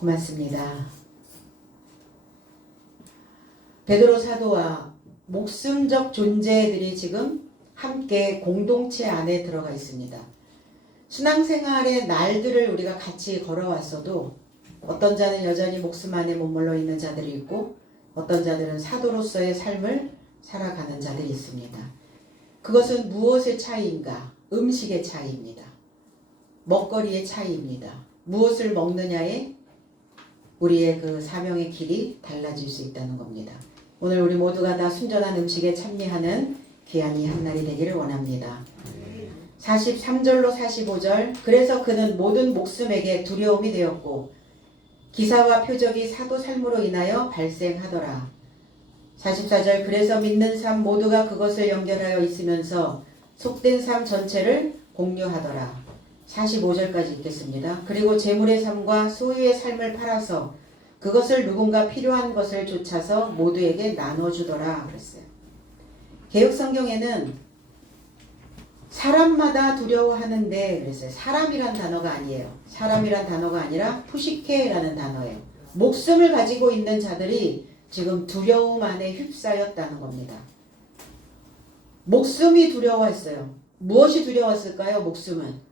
고맙습니다. 베드로 사도와 목숨적 존재들이 지금 함께 공동체 안에 들어가 있습니다. 신앙생활의 날들을 우리가 같이 걸어왔어도 어떤 자는 여전히 목숨 안에 머물러 있는 자들이 있고 어떤 자들은 사도로서의 삶을 살아가는 자들이 있습니다. 그것은 무엇의 차이인가? 음식의 차이입니다. 먹거리의 차이입니다. 무엇을 먹느냐에 우리의 그 사명의 길이 달라질 수 있다는 겁니다. 오늘 우리 모두가 다 순전한 음식에 참여하는 귀한 이 한날이 되기를 원합니다. 43절로 45절 그래서 그는 모든 목숨에게 두려움이 되었고 기사와 표적이 사도 삶으로 인하여 발생하더라. 44절 그래서 믿는 삶 모두가 그것을 연결하여 있으면서 속된 삶 전체를 공유하더라. 45절까지 읽겠습니다. 그리고 재물의 삶과 소유의 삶을 팔아서 그것을 누군가 필요한 것을 좇아서 모두에게 나눠주더라 그랬어요. 개역성경에는 사람마다 두려워하는데 그랬어요. 사람이란 단어가 아니에요. 사람이란 단어가 아니라 푸시케라는 단어예요. 목숨을 가지고 있는 자들이 지금 두려움 안에 휩싸였다는 겁니다. 목숨이 두려워했어요. 무엇이 두려웠을까요? 목숨은.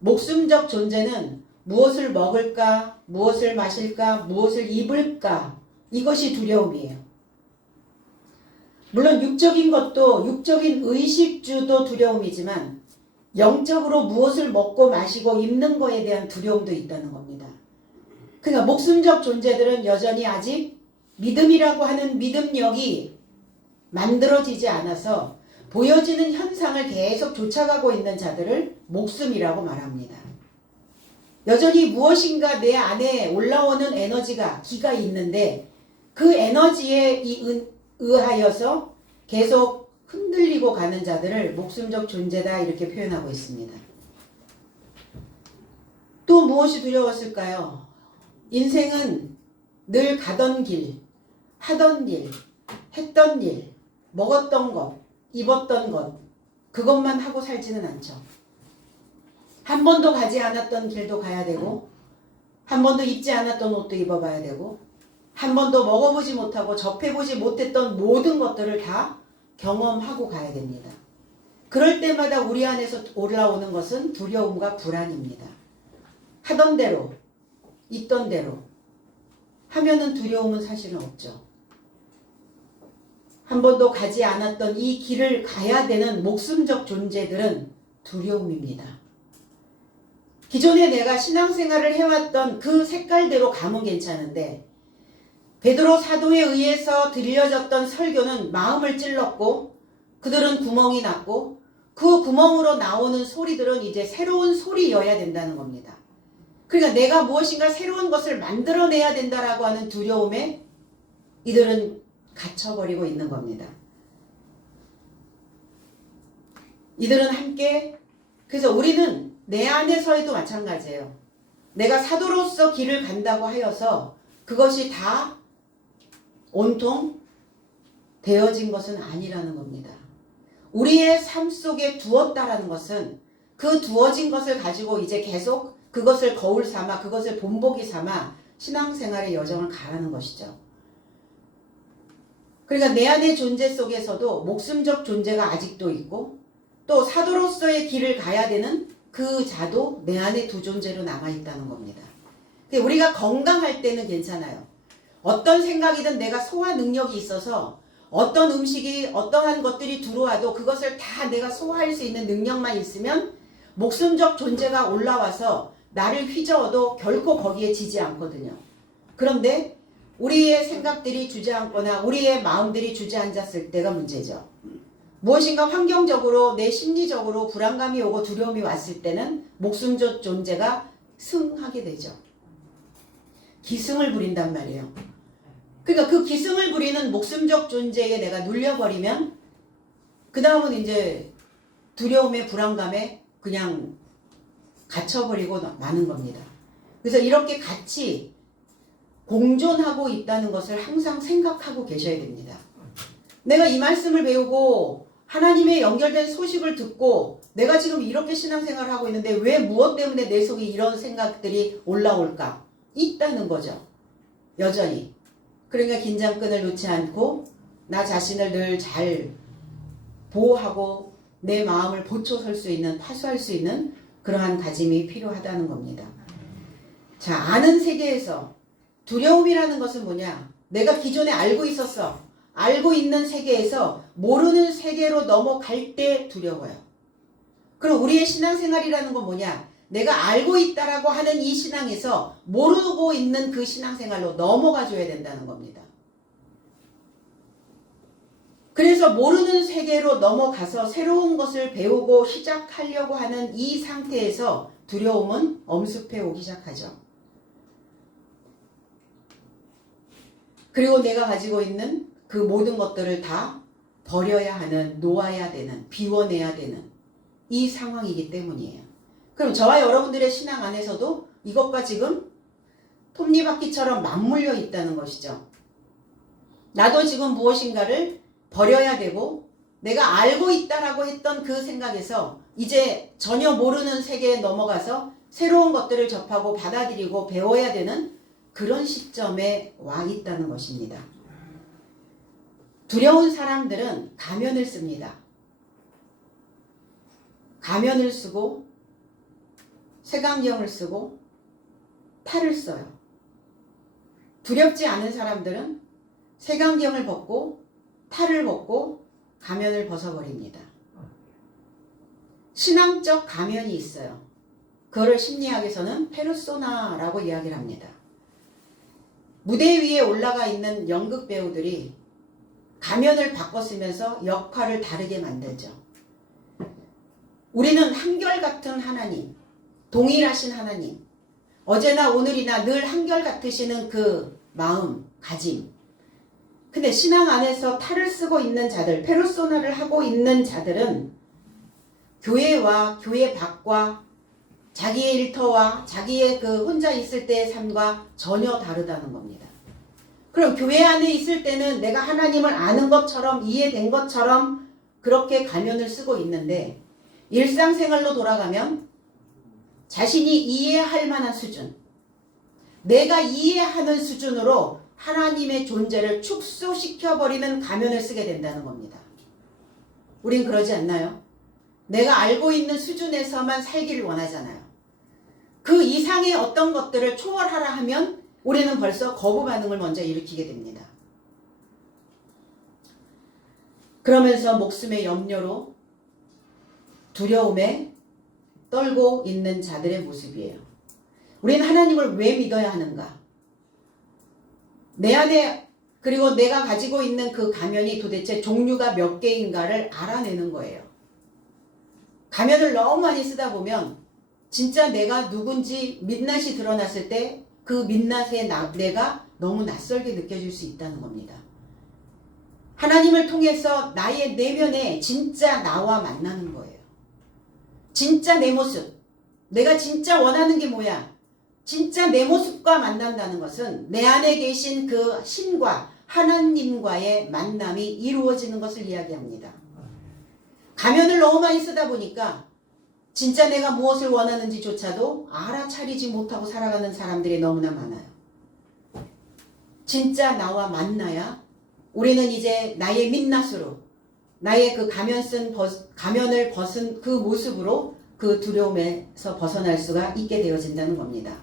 목숨적 존재는 무엇을 먹을까, 무엇을 마실까, 무엇을 입을까 이것이 두려움이에요. 물론 육적인 것도 육적인 의식주도 두려움이지만 영적으로 무엇을 먹고 마시고 입는 거에 대한 두려움도 있다는 겁니다. 그러니까 목숨적 존재들은 여전히 아직 믿음이라고 하는 믿음력이 만들어지지 않아서 보여지는 현상을 계속 쫓아가고 있는 자들을 목숨이라고 말합니다. 여전히 무엇인가 내 안에 올라오는 에너지가 기가 있는데 그 에너지에 의하여서 계속 흔들리고 가는 자들을 목숨적 존재다 이렇게 표현하고 있습니다. 또 무엇이 두려웠을까요? 인생은 늘 가던 길, 하던 일, 했던 일, 먹었던 것, 입었던 것 그것만 하고 살지는 않죠. 한 번도 가지 않았던 길도 가야 되고 한 번도 입지 않았던 옷도 입어봐야 되고 한 번도 먹어보지 못하고 접해보지 못했던 모든 것들을 다 경험하고 가야 됩니다. 그럴 때마다 우리 안에서 올라오는 것은 두려움과 불안입니다. 하던 대로 있던 대로 하면은 두려움은 사실은 없죠. 한 번도 가지 않았던 이 길을 가야 되는 목숨적 존재들은 두려움입니다. 기존에 내가 신앙생활을 해왔던 그 색깔대로 가면 괜찮은데 베드로 사도에 의해서 들려졌던 설교는 마음을 찔렀고 그들은 구멍이 났고 그 구멍으로 나오는 소리들은 이제 새로운 소리여야 된다는 겁니다. 그러니까 내가 무엇인가 새로운 것을 만들어내야 된다라고 하는 두려움에 이들은 갇혀버리고 있는 겁니다. 이들은 함께 그래서 우리는 내 안에서에도 마찬가지예요. 내가 사도로서 길을 간다고 하여서 그것이 다 온통 되어진 것은 아니라는 겁니다. 우리의 삶 속에 두었다라는 것은 그 두어진 것을 가지고 이제 계속 그것을 거울 삼아 그것을 본보기 삼아 신앙생활의 여정을 가라는 것이죠. 그러니까 내 안의 존재 속에서도 목숨적 존재가 아직도 있고 또 사도로서의 길을 가야 되는 그 자도 내 안에 두 존재로 남아있다는 겁니다. 우리가 건강할 때는 괜찮아요. 어떤 생각이든 내가 소화 능력이 있어서 어떤 음식이 어떠한 것들이 들어와도 그것을 다 내가 소화할 수 있는 능력만 있으면 목숨적 존재가 올라와서 나를 휘저어도 결코 거기에 지지 않거든요. 그런데 우리의 생각들이 주저앉거나 우리의 마음들이 주저앉았을 때가 문제죠. 무엇인가 환경적으로 내 심리적으로 불안감이 오고 두려움이 왔을 때는 목숨적 존재가 승하게 되죠. 기승을 부린단 말이에요. 그러니까 그 기승을 부리는 목숨적 존재에 내가 눌려버리면 그 다음은 이제 두려움에 불안감에 그냥 갇혀버리고 마는 겁니다. 그래서 이렇게 같이 공존하고 있다는 것을 항상 생각하고 계셔야 됩니다. 내가 이 말씀을 배우고 하나님의 연결된 소식을 듣고 내가 지금 이렇게 신앙생활을 하고 있는데 왜 무엇 때문에 내 속에 이런 생각들이 올라올까? 있다는 거죠. 여전히. 그러니까 긴장끈을 놓지 않고 나 자신을 늘 잘 보호하고 내 마음을 보초설 수 있는, 파수할 수 있는 그러한 다짐이 필요하다는 겁니다. 자, 아는 세계에서 두려움이라는 것은 뭐냐? 내가 기존에 알고 있었어. 알고 있는 세계에서 모르는 세계로 넘어갈 때 두려워요. 그럼 우리의 신앙생활이라는 건 뭐냐? 내가 알고 있다라고 하는 이 신앙에서 모르고 있는 그 신앙생활로 넘어가 줘야 된다는 겁니다. 그래서 모르는 세계로 넘어가서 새로운 것을 배우고 시작하려고 하는 이 상태에서 두려움은 엄습해 오기 시작하죠. 그리고 내가 가지고 있는 그 모든 것들을 다 버려야 하는, 놓아야 되는, 비워내야 되는 이 상황이기 때문이에요. 그럼 저와 여러분들의 신앙 안에서도 이것과 지금 톱니바퀴처럼 맞물려 있다는 것이죠. 나도 지금 무엇인가를 버려야 되고 내가 알고 있다라고 했던 그 생각에서 이제 전혀 모르는 세계에 넘어가서 새로운 것들을 접하고 받아들이고 배워야 되는 그런 시점에 와 있다는 것입니다. 두려운 사람들은 가면을 씁니다. 가면을 쓰고 색안경을 쓰고 탈을 써요. 두렵지 않은 사람들은 색안경을 벗고 탈을 벗고 가면을 벗어버립니다. 신앙적 가면이 있어요. 그거를 심리학에서는 페르소나라고 이야기를 합니다. 무대 위에 올라가 있는 연극 배우들이 가면을 바꿔 쓰면서 역할을 다르게 만들죠. 우리는 한결같은 하나님, 동일하신 하나님, 어제나 오늘이나 늘 한결같으시는 그 마음, 가짐. 근데 신앙 안에서 탈을 쓰고 있는 자들, 페르소나를 하고 있는 자들은 교회와 교회 밖과 자기의 일터와 자기의 그 혼자 있을 때의 삶과 전혀 다르다는 겁니다. 그럼 교회 안에 있을 때는 내가 하나님을 아는 것처럼 이해된 것처럼 그렇게 가면을 쓰고 있는데 일상생활로 돌아가면 자신이 이해할 만한 수준, 내가 이해하는 수준으로 하나님의 존재를 축소시켜버리는 가면을 쓰게 된다는 겁니다. 우린 그러지 않나요? 내가 알고 있는 수준에서만 살기를 원하잖아요. 그 이상의 어떤 것들을 초월하라 하면 우리는 벌써 거부 반응을 먼저 일으키게 됩니다. 그러면서 목숨의 염려로 두려움에 떨고 있는 자들의 모습이에요. 우리는 하나님을 왜 믿어야 하는가? 내 안에 그리고 내가 가지고 있는 그 가면이 도대체 종류가 몇 개인가를 알아내는 거예요. 가면을 너무 많이 쓰다 보면 진짜 내가 누군지 민낯이 드러났을 때 그 민낯의 내가 너무 낯설게 느껴질 수 있다는 겁니다. 하나님을 통해서 나의 내면에 진짜 나와 만나는 거예요. 진짜 내 모습, 내가 진짜 원하는 게 뭐야? 진짜 내 모습과 만난다는 것은 내 안에 계신 그 신과 하나님과의 만남이 이루어지는 것을 이야기합니다. 가면을 너무 많이 쓰다 보니까 진짜 내가 무엇을 원하는지조차도 알아차리지 못하고 살아가는 사람들이 너무나 많아요. 진짜 나와 만나야 우리는 이제 나의 민낯으로 나의 그 가면을 벗은 그 모습으로 그 두려움에서 벗어날 수가 있게 되어진다는 겁니다.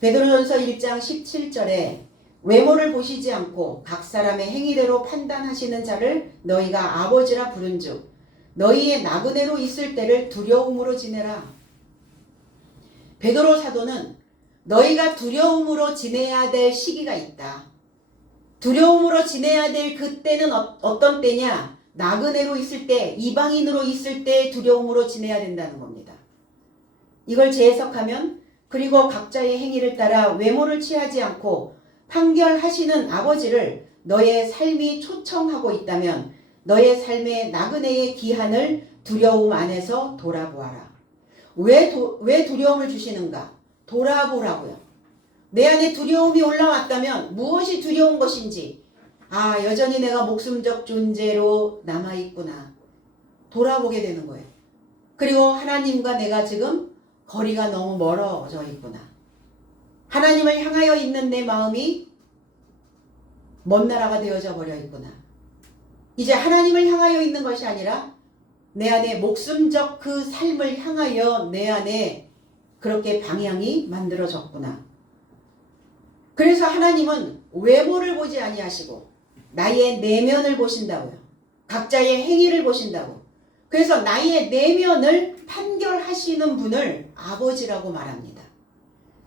베드로전서 1장 17절에 외모를 보시지 않고 각 사람의 행위대로 판단하시는 자를 너희가 아버지라 부른즉 너희의 나그네로 있을 때를 두려움으로 지내라. 베드로 사도는 너희가 두려움으로 지내야 될 시기가 있다. 두려움으로 지내야 될 그때는 어떤 때냐? 나그네로 있을 때, 이방인으로 있을 때 두려움으로 지내야 된다는 겁니다. 이걸 재해석하면 그리고 각자의 행위를 따라 외모를 취하지 않고 판결하시는 아버지를 너의 삶이 초청하고 있다면 너의 삶의 나그네의 기한을 두려움 안에서 돌아보아라. 왜 두려움을 주시는가? 돌아보라고요. 내 안에 두려움이 올라왔다면 무엇이 두려운 것인지, 여전히 내가 목숨적 존재로 남아있구나. 돌아보게 되는 거예요. 그리고 하나님과 내가 지금 거리가 너무 멀어져 있구나. 하나님을 향하여 있는 내 마음이 먼 나라가 되어져 버려 있구나. 이제 하나님을 향하여 있는 것이 아니라 내 안에 목숨적 그 삶을 향하여 내 안에 그렇게 방향이 만들어졌구나. 그래서 하나님은 외모를 보지 아니하시고 나의 내면을 보신다고요. 각자의 행위를 보신다고. 그래서 나의 내면을 판결하시는 분을 아버지라고 말합니다.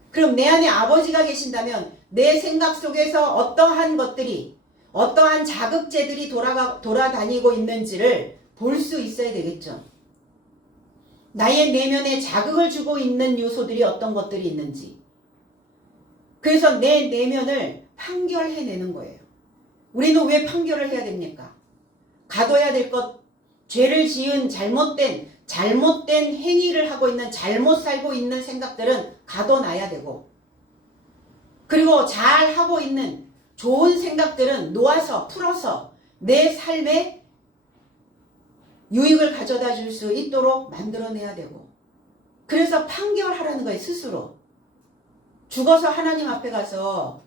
그럼 내 안에 아버지가 계신다면 내 생각 속에서 어떠한 것들이, 어떠한 자극제들이 돌아다니고 있는지를 볼 수 있어야 되겠죠. 나의 내면에 자극을 주고 있는 요소들이 어떤 것들이 있는지. 그래서 내 내면을 판결해내는 거예요. 우리는 왜 판결을 해야 됩니까? 가둬야 될 것, 죄를 지은 잘못된 행위를 하고 있는, 잘못 살고 있는 생각들은 가둬놔야 되고, 그리고 잘 하고 있는 좋은 생각들은 놓아서 풀어서 내 삶에 유익을 가져다 줄 수 있도록 만들어내야 되고, 그래서 판결하라는 거예요. 스스로. 죽어서 하나님 앞에 가서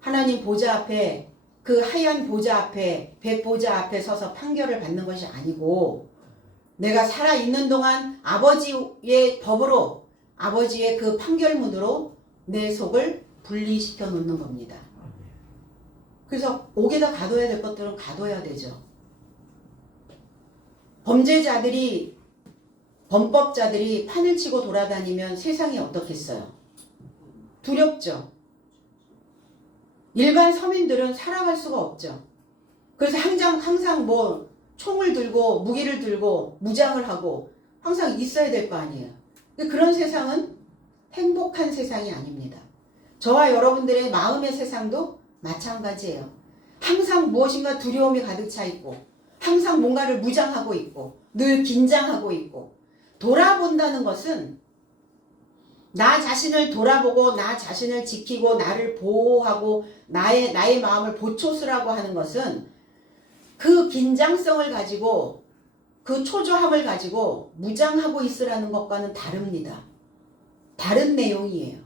하나님 보좌 앞에, 그 하얀 보좌 앞에, 백보좌 앞에 서서 판결을 받는 것이 아니고, 내가 살아있는 동안 아버지의 법으로, 아버지의 그 판결문으로 내 속을 분리시켜 놓는 겁니다. 그래서 옥에다 가둬야 될 것들은 가둬야 되죠. 범죄자들이, 범법자들이 판을 치고 돌아다니면 세상이 어떻겠어요? 두렵죠. 일반 서민들은 살아갈 수가 없죠. 그래서 항상 뭐 총을 들고 무기를 들고 무장을 하고 항상 있어야 될 거 아니에요. 그런 세상은 행복한 세상이 아닙니다. 저와 여러분들의 마음의 세상도 마찬가지예요. 항상 무엇인가 두려움이 가득 차 있고, 항상 뭔가를 무장하고 있고, 늘 긴장하고 있고. 돌아본다는 것은 나 자신을 돌아보고 나 자신을 지키고 나를 보호하고 나의 마음을 보초스라고 하는 것은 그 긴장성을 가지고, 그 초조함을 가지고 무장하고 있으라는 것과는 다릅니다. 다른 내용이에요.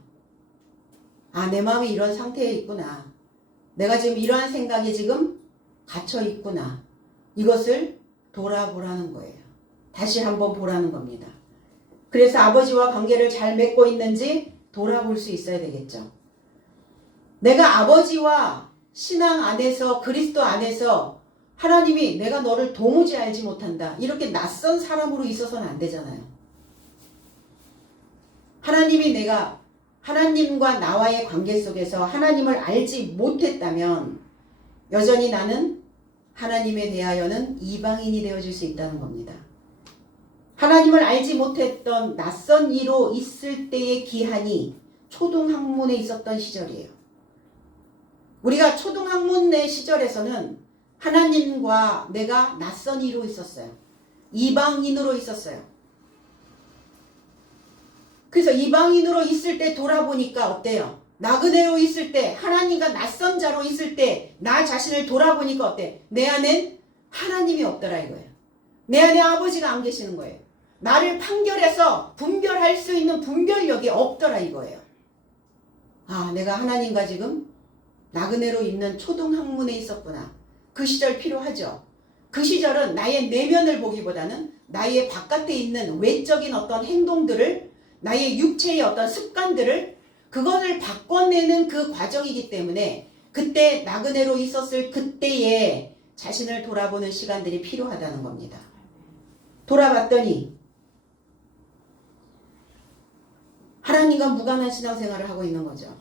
아, 내 마음이 이런 상태에 있구나. 내가 지금 이러한 생각이 지금 갇혀 있구나. 이것을 돌아보라는 거예요. 다시 한번 보라는 겁니다. 그래서 아버지와 관계를 잘 맺고 있는지 돌아볼 수 있어야 되겠죠. 내가 아버지와 신앙 안에서, 그리스도 안에서 하나님이 내가 너를 도무지 알지 못한다, 이렇게 낯선 사람으로 있어서는 안 되잖아요. 하나님이 내가 하나님과 나와의 관계 속에서 하나님을 알지 못했다면 여전히 나는 하나님에 대하여는 이방인이 되어질 수 있다는 겁니다. 하나님을 알지 못했던 낯선 이로 있을 때의 기한이 초등학문에 있었던 시절이에요. 우리가 초등학문의 시절에서는 하나님과 내가 낯선 이로 있었어요. 이방인으로 있었어요. 그래서 이방인으로 있을 때 돌아보니까 어때요? 나그네로 있을 때, 하나님과 낯선 자로 있을 때 나 자신을 돌아보니까 어때? 내 안엔 하나님이 없더라 이거예요. 내 안에 아버지가 안 계시는 거예요. 나를 판결해서 분별할 수 있는 분별력이 없더라 이거예요. 아, 내가 하나님과 지금 나그네로 있는 초등학문에 있었구나. 그 시절 필요하죠. 그 시절은 나의 내면을 보기보다는 나의 바깥에 있는 외적인 어떤 행동들을, 나의 육체의 어떤 습관들을, 그것을 바꿔내는 그 과정이기 때문에 그때 나그네로 있었을 그때에 자신을 돌아보는 시간들이 필요하다는 겁니다. 돌아봤더니 하나님과 무관한 신앙생활을 하고 있는 거죠.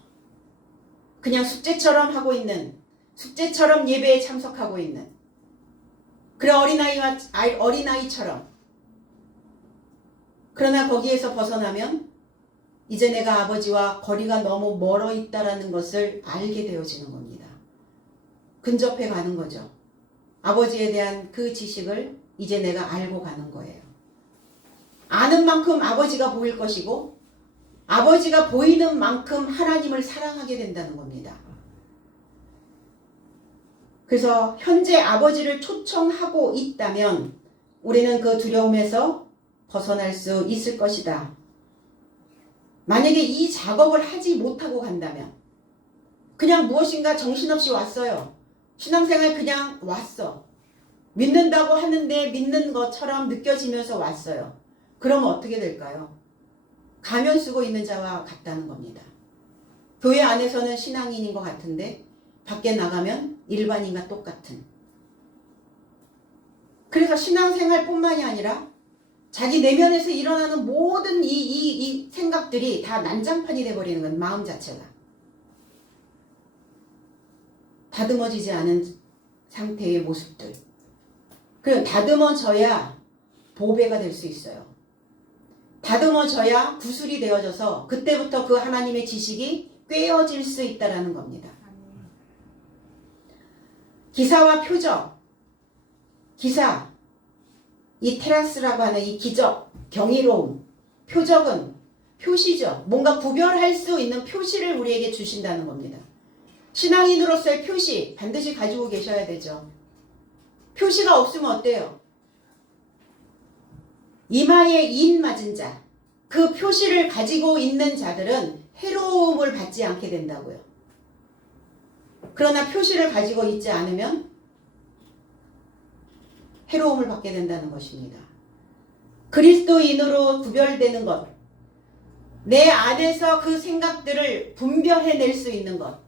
그냥 숙제처럼 하고 있는, 숙제처럼 예배에 참석하고 있는, 그래 어린아이처럼. 그러나 거기에서 벗어나면 이제 내가 아버지와 거리가 너무 멀어 있다라는 것을 알게 되어지는 겁니다. 근접해 가는 거죠. 아버지에 대한 그 지식을 이제 내가 알고 가는 거예요. 아는 만큼 아버지가 보일 것이고, 아버지가 보이는 만큼 하나님을 사랑하게 된다는 겁니다. 그래서 현재 아버지를 초청하고 있다면 우리는 그 두려움에서 벗어날 수 있을 것이다. 만약에 이 작업을 하지 못하고 간다면 그냥 무엇인가 정신없이 왔어요. 신앙생활 그냥 왔어. 믿는다고 하는데 믿는 것처럼 느껴지면서 왔어요. 그러면 어떻게 될까요? 가면 쓰고 있는 자와 같다는 겁니다. 교회 안에서는 신앙인인 것 같은데 밖에 나가면 일반인과 똑같은. 그래서 신앙생활뿐만이 아니라 자기 내면에서 일어나는 모든 이 생각들이 다 난장판이 돼버리는 건 마음 자체가. 다듬어지지 않은 상태의 모습들. 그럼 다듬어져야 보배가 될 수 있어요. 다듬어져야 구슬이 되어져서 그때부터 그 하나님의 지식이 꿰어질 수 있다는 겁니다. 기사와 표적. 기사, 이 테라스라고 하는 이 기적, 경이로움. 표적은 표시죠. 뭔가 구별할 수 있는 표시를 우리에게 주신다는 겁니다. 신앙인으로서의 표시 반드시 가지고 계셔야 되죠. 표시가 없으면 어때요? 이마에 인 맞은 자, 그 표시를 가지고 있는 자들은 해로움을 받지 않게 된다고요. 그러나 표시를 가지고 있지 않으면 해로움을 받게 된다는 것입니다. 그리스도인으로 구별되는 것, 내 안에서 그 생각들을 분별해낼 수 있는 것,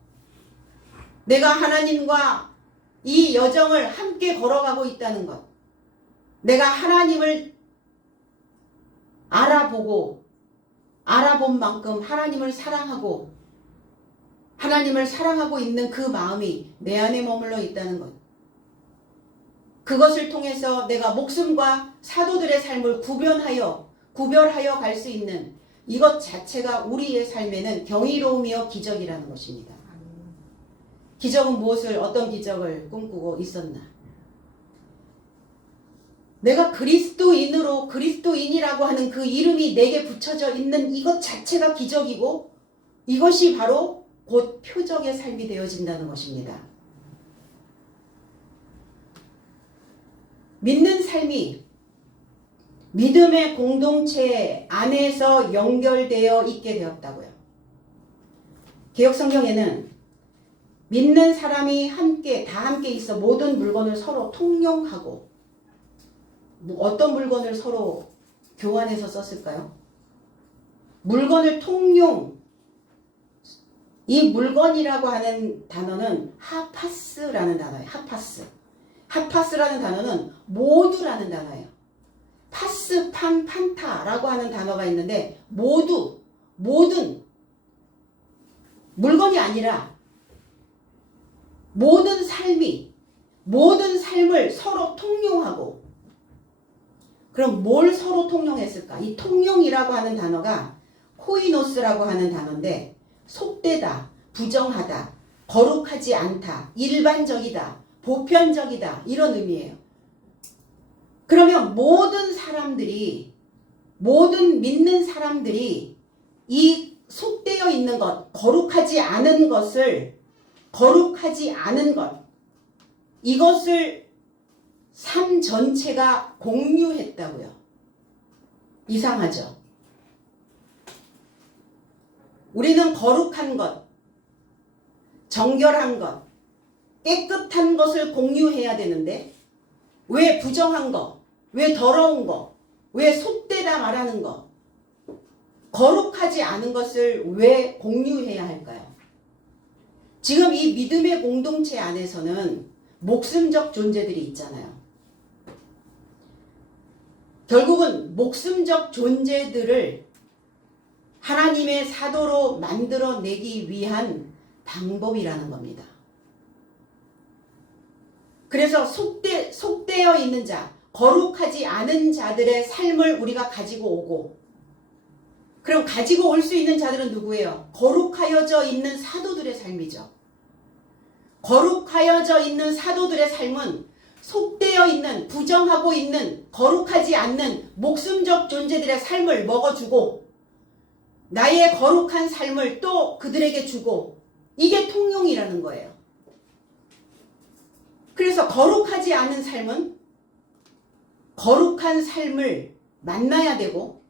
내가 하나님과 이 여정을 함께 걸어가고 있다는 것, 내가 하나님을 알아본 만큼 하나님을 사랑하고 있는 그 마음이 내 안에 머물러 있다는 것, 그것을 통해서 내가 목숨과 사도들의 삶을 구별하여 갈 수 있는 이것 자체가 우리의 삶에는 경이로움이요 기적이라는 것입니다. 기적은 어떤 기적을 꿈꾸고 있었나? 내가 그리스도인이라고 하는 그 이름이 내게 붙여져 있는 이것 자체가 기적이고 이것이 바로 곧 표적의 삶이 되어진다는 것입니다. 믿는 삶이 믿음의 공동체 안에서 연결되어 있게 되었다고요. 개역성경에는 믿는 사람이 다 함께 있어 모든 물건을 서로 통용하고, 어떤 물건을 서로 교환해서 썼을까요? 물건을 통용. 이 물건이라고 하는 단어는 하파스라는 단어예요. 하파스라는 단어는 모두라는 단어예요. 파스, 판타라고 하는 단어가 있는데 모든 물건이 아니라 모든 삶을 서로 통용하고. 그럼 뭘 서로 통용했을까? 이 통용이라고 하는 단어가 코이노스라고 하는 단어인데 속되다, 부정하다, 거룩하지 않다, 일반적이다, 보편적이다 이런 의미예요. 그러면 모든 믿는 사람들이 이 속되어 있는 것, 거룩하지 않은 것, 이것을 삶 전체가 공유했다고요. 이상하죠? 우리는 거룩한 것, 정결한 것, 깨끗한 것을 공유해야 되는데 왜 부정한 것, 왜 더러운 것, 왜 속되다 말하는 것, 거룩하지 않은 것을 왜 공유해야 할까요? 지금 이 믿음의 공동체 안에서는 목숨적 존재들이 있잖아요. 결국은 목숨적 존재들을 하나님의 사도로 만들어내기 위한 방법이라는 겁니다. 그래서 속되어 있는 자, 거룩하지 않은 자들의 삶을 우리가 가지고 오고, 그럼 가지고 올 수 있는 자들은 누구예요? 거룩하여져 있는 사도들의 삶이죠. 거룩하여져 있는 사도들의 삶은 속되어 있는, 부정하고 있는, 거룩하지 않는 목숨적 존재들의 삶을 먹어주고 나의 거룩한 삶을 또 그들에게 주고, 이게 통용이라는 거예요. 그래서 거룩하지 않은 삶은 거룩한 삶을 만나야 되고,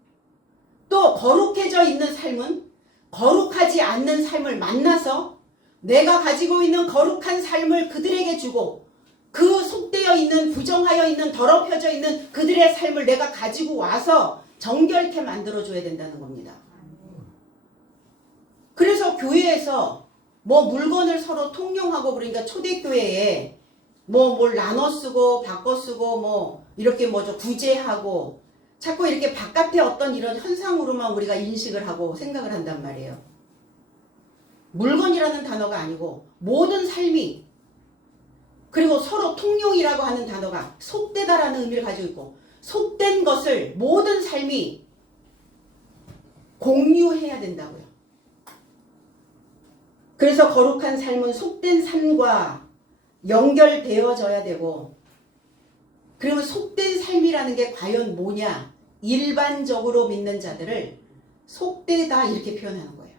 또 거룩해져 있는 삶은 거룩하지 않는 삶을 만나서 내가 가지고 있는 거룩한 삶을 그들에게 주고 그 속되어 있는 부정하여 있는 더럽혀져 있는 그들의 삶을 내가 가지고 와서 정결케 만들어줘야 된다는 겁니다. 그래서 교회에서 뭐 물건을 서로 통용하고 그러니까 초대교회에 뭐 뭘 나눠 쓰고 바꿔 쓰고 뭐 이렇게 뭐죠 구제하고 자꾸 이렇게 바깥의 어떤 이런 현상으로만 우리가 인식을 하고 생각을 한단 말이에요. 물건이라는 단어가 아니고 모든 삶이 그리고 서로 통용이라고 하는 단어가 속되다라는 의미를 가지고 있고 속된 것을 모든 삶이 공유해야 된다고요. 그래서 거룩한 삶은 속된 삶과 연결되어져야 되고 그러면 속된 삶이라는 게 과연 뭐냐? 일반적으로 믿는 자들을 속되다 이렇게 표현하는 거예요.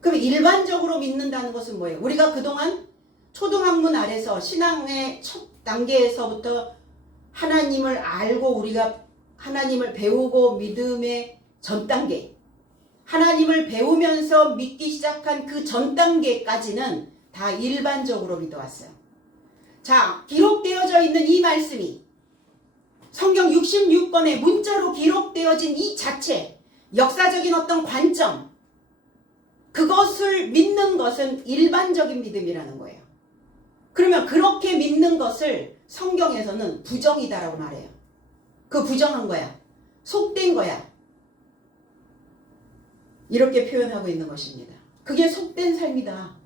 그럼 일반적으로 믿는다는 것은 뭐예요? 우리가 그동안 초등학문 아래서 신앙의 첫 단계에서부터 하나님을 알고 우리가 하나님을 배우고 믿음의 전 단계 하나님을 배우면서 믿기 시작한 그 전 단계까지는 다 일반적으로 믿어왔어요. 자, 기록되어져 있는 이 말씀이 성경 66권에 문자로 기록되어진 이 자체 역사적인 어떤 관점 그것을 믿는 것은 일반적인 믿음이라는 거예요. 그러면 그렇게 믿는 것을 성경에서는 부정이다라고 말해요. 그 부정한 거야. 속된 거야. 이렇게 표현하고 있는 것입니다. 그게 속된 삶이다.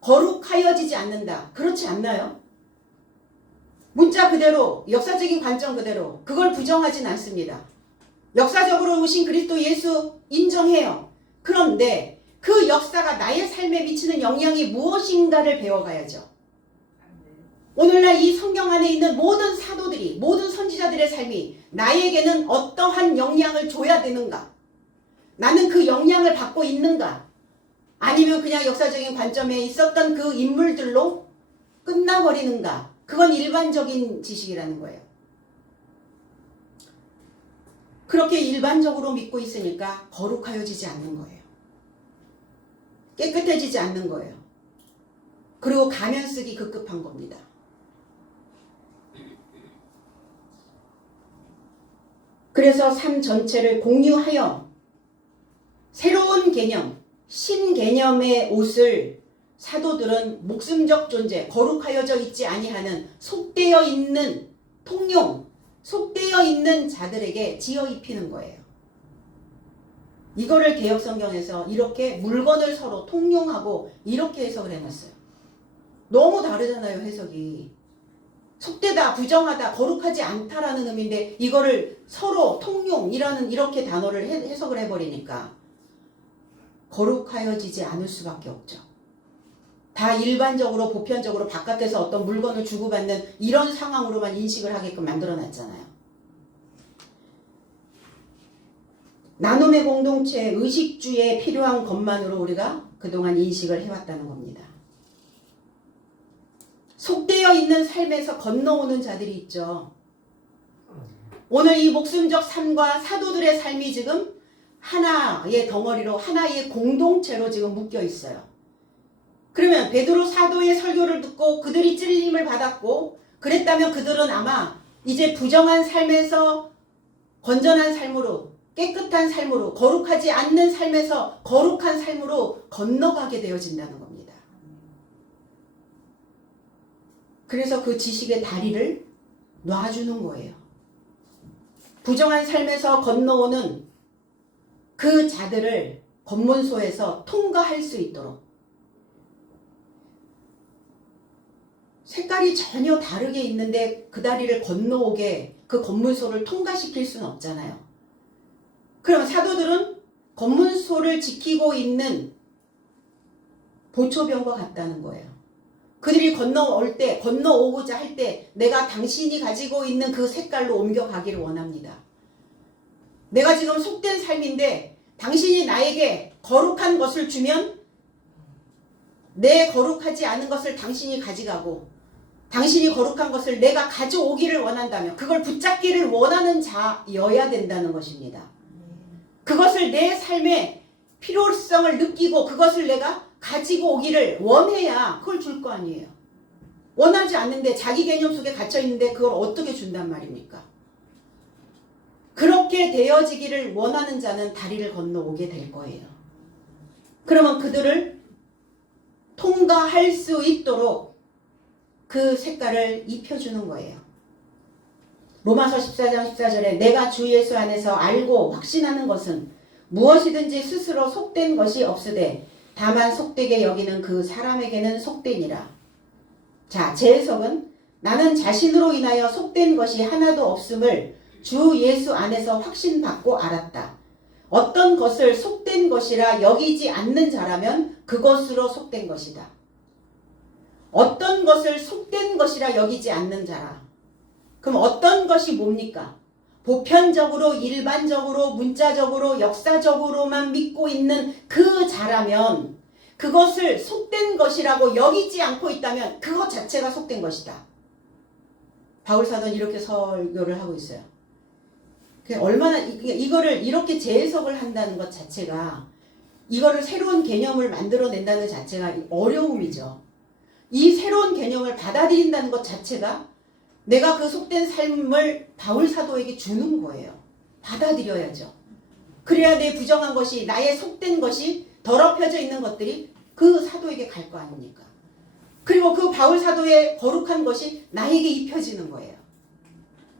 거룩하여지지 않는다. 그렇지 않나요? 문자 그대로 역사적인 관점 그대로 그걸 부정하진 않습니다. 역사적으로 오신 그리스도 예수 인정해요. 그런데 그 역사가 나의 삶에 미치는 영향이 무엇인가를 배워가야죠. 오늘날 이 성경 안에 있는 모든 사도들이 모든 선지자들의 삶이 나에게는 어떠한 영향을 줘야 되는가? 나는 그 영향을 받고 있는가? 아니면 그냥 역사적인 관점에 있었던 그 인물들로 끝나버리는가? 그건 일반적인 지식이라는 거예요. 그렇게 일반적으로 믿고 있으니까 거룩하여지지 않는 거예요. 깨끗해지지 않는 거예요. 그리고 가면 쓰기 급급한 겁니다. 그래서 삶 전체를 공유하여 새로운 개념, 신개념의 옷을 사도들은 목숨적 존재, 거룩하여져 있지 아니하는 속되어 있는 통용, 속되어 있는 자들에게 지어 입히는 거예요. 이거를 개역성경에서 이렇게 물건을 서로 통용하고 이렇게 해석을 해놨어요. 너무 다르잖아요, 해석이. 속되다, 부정하다, 거룩하지 않다라는 의미인데 이거를 서로 통용이라는 이렇게 단어를 해석을 해버리니까 거룩하여지지 않을 수밖에 없죠. 다 일반적으로 보편적으로 바깥에서 어떤 물건을 주고받는 이런 상황으로만 인식을 하게끔 만들어놨잖아요. 나눔의 공동체, 의식주에 필요한 것만으로 우리가 그동안 인식을 해왔다는 겁니다. 속되어 있는 삶에서 건너오는 자들이 있죠. 오늘 이 목숨적 삶과 사도들의 삶이 지금 하나의 덩어리로 하나의 공동체로 지금 묶여 있어요. 그러면 베드로 사도의 설교를 듣고 그들이 찔림을 받았고 그랬다면 그들은 아마 이제 부정한 삶에서 건전한 삶으로 깨끗한 삶으로 거룩하지 않는 삶에서 거룩한 삶으로 건너가게 되어진다는 겁니다. 그래서 그 지식의 다리를 놔주는 거예요. 부정한 삶에서 건너오는 그 자들을 검문소에서 통과할 수 있도록 색깔이 전혀 다르게 있는데 그 다리를 건너오게 그 검문소를 통과시킬 수는 없잖아요. 그럼 사도들은 검문소를 지키고 있는 보초병과 같다는 거예요. 그들이 건너오고자 할 때 내가 당신이 가지고 있는 그 색깔로 옮겨가기를 원합니다. 내가 지금 속된 삶인데 당신이 나에게 거룩한 것을 주면 내 거룩하지 않은 것을 당신이 가져가고 당신이 거룩한 것을 내가 가져오기를 원한다면 그걸 붙잡기를 원하는 자여야 된다는 것입니다. 그것을 내 삶의 필요성을 느끼고 그것을 내가 가지고 오기를 원해야 그걸 줄 거 아니에요. 원하지 않는데 자기 개념 속에 갇혀 있는데 그걸 어떻게 준단 말입니까? 그렇게 되어지기를 원하는 자는 다리를 건너오게 될 거예요. 그러면 그들을 통과할 수 있도록 그 색깔을 입혀주는 거예요. 로마서 14장 14절에 내가 주 예수 안에서 알고 확신하는 것은 무엇이든지 스스로 속된 것이 없으되 다만 속되게 여기는 그 사람에게는 속되니라. 자, 제 해석은 나는 자신으로 인하여 속된 것이 하나도 없음을 주 예수 안에서 확신받고 알았다. 어떤 것을 속된 것이라 여기지 않는 자라면 그것으로 속된 것이다. 어떤 것을 속된 것이라 여기지 않는 자라. 그럼 어떤 것이 뭡니까? 보편적으로 일반적으로 문자적으로 역사적으로만 믿고 있는 그 자라면 그것을 속된 것이라고 여기지 않고 있다면 그것 자체가 속된 것이다. 바울사도는 이렇게 설교를 하고 있어요. 얼마나 이거를 이렇게 재해석을 한다는 것 자체가 이거를 새로운 개념을 만들어낸다는 자체가 어려움이죠. 이 새로운 개념을 받아들인다는 것 자체가 내가 그 속된 삶을 바울사도에게 주는 거예요. 받아들여야죠. 그래야 내 부정한 것이 나의 속된 것이 더럽혀져 있는 것들이 그 사도에게 갈 거 아닙니까? 그리고 그 바울사도의 거룩한 것이 나에게 입혀지는 거예요.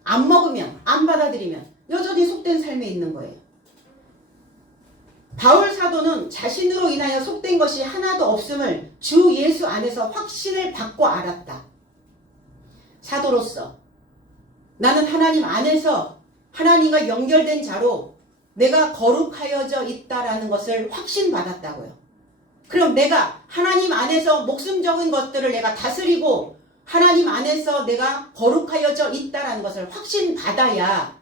안 먹으면 안 받아들이면 여전히 속된 삶에 있는 거예요. 바울사도는 자신으로 인하여 속된 것이 하나도 없음을 주 예수 안에서 확신을 받고 알았다. 사도로서 나는 하나님 안에서 하나님과 연결된 자로 내가 거룩하여져 있다라는 것을 확신받았다고요. 그럼 내가 하나님 안에서 목숨적인 것들을 내가 다스리고 하나님 안에서 내가 거룩하여져 있다라는 것을 확신받아야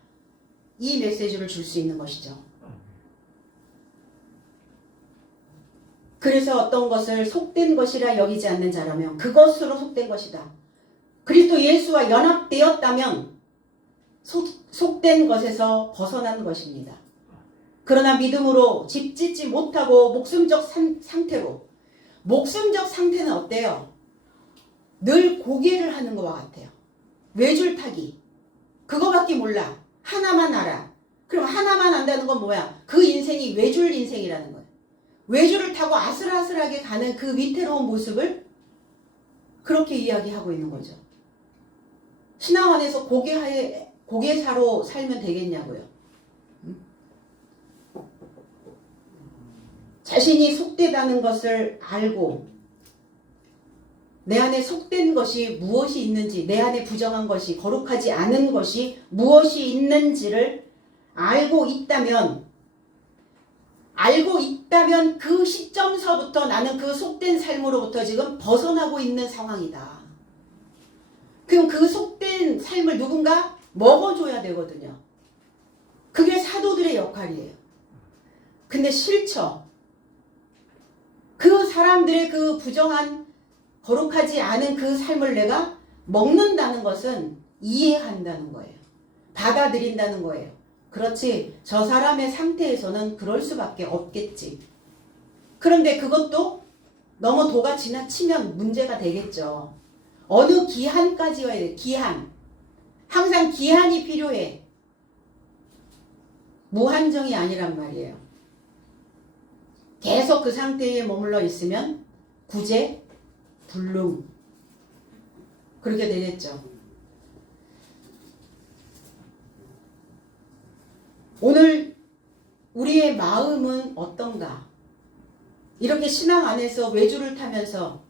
이 메시지를 줄 수 있는 것이죠. 그래서 어떤 것을 속된 것이라 여기지 않는 자라면 그것으로 속된 것이다. 그리스도 예수와 연합되었다면 속된 것에서 벗어난 것입니다. 그러나 믿음으로 집 짓지 못하고 목숨적 상태로, 목숨적 상태는 어때요? 늘 고개를 하는 것과 같아요. 외줄타기. 그거밖에 몰라. 하나만 알아. 그럼 하나만 안다는 건 뭐야? 그 인생이 외줄 인생이라는 거예요. 외줄을 타고 아슬아슬하게 가는 그 위태로운 모습을 그렇게 이야기하고 있는 거죠. 신앙 안에서 고개사로 살면 되겠냐고요. 자신이 속되다는 것을 알고 내 안에 속된 것이 무엇이 있는지, 내 안에 부정한 것이, 거룩하지 않은 것이 무엇이 있는지를 알고 있다면 그 시점서부터 나는 그 속된 삶으로부터 지금 벗어나고 있는 상황이다. 그럼 그 속된 삶을 누군가 먹어줘야 되거든요. 그게 사도들의 역할이에요. 근데 싫죠. 그 사람들의 그 부정한 거룩하지 않은 그 삶을 내가 먹는다는 것은 이해한다는 거예요. 받아들인다는 거예요. 그렇지, 저 사람의 상태에서는 그럴 수밖에 없겠지. 그런데 그것도 너무 도가 지나치면 문제가 되겠죠. 어느 기한까지 와야 돼. 기한. 항상 기한이 필요해. 무한정이 아니란 말이에요. 계속 그 상태에 머물러 있으면 구제, 불능. 그렇게 되겠죠. 오늘 우리의 마음은 어떤가? 이렇게 신앙 안에서 외주를 타면서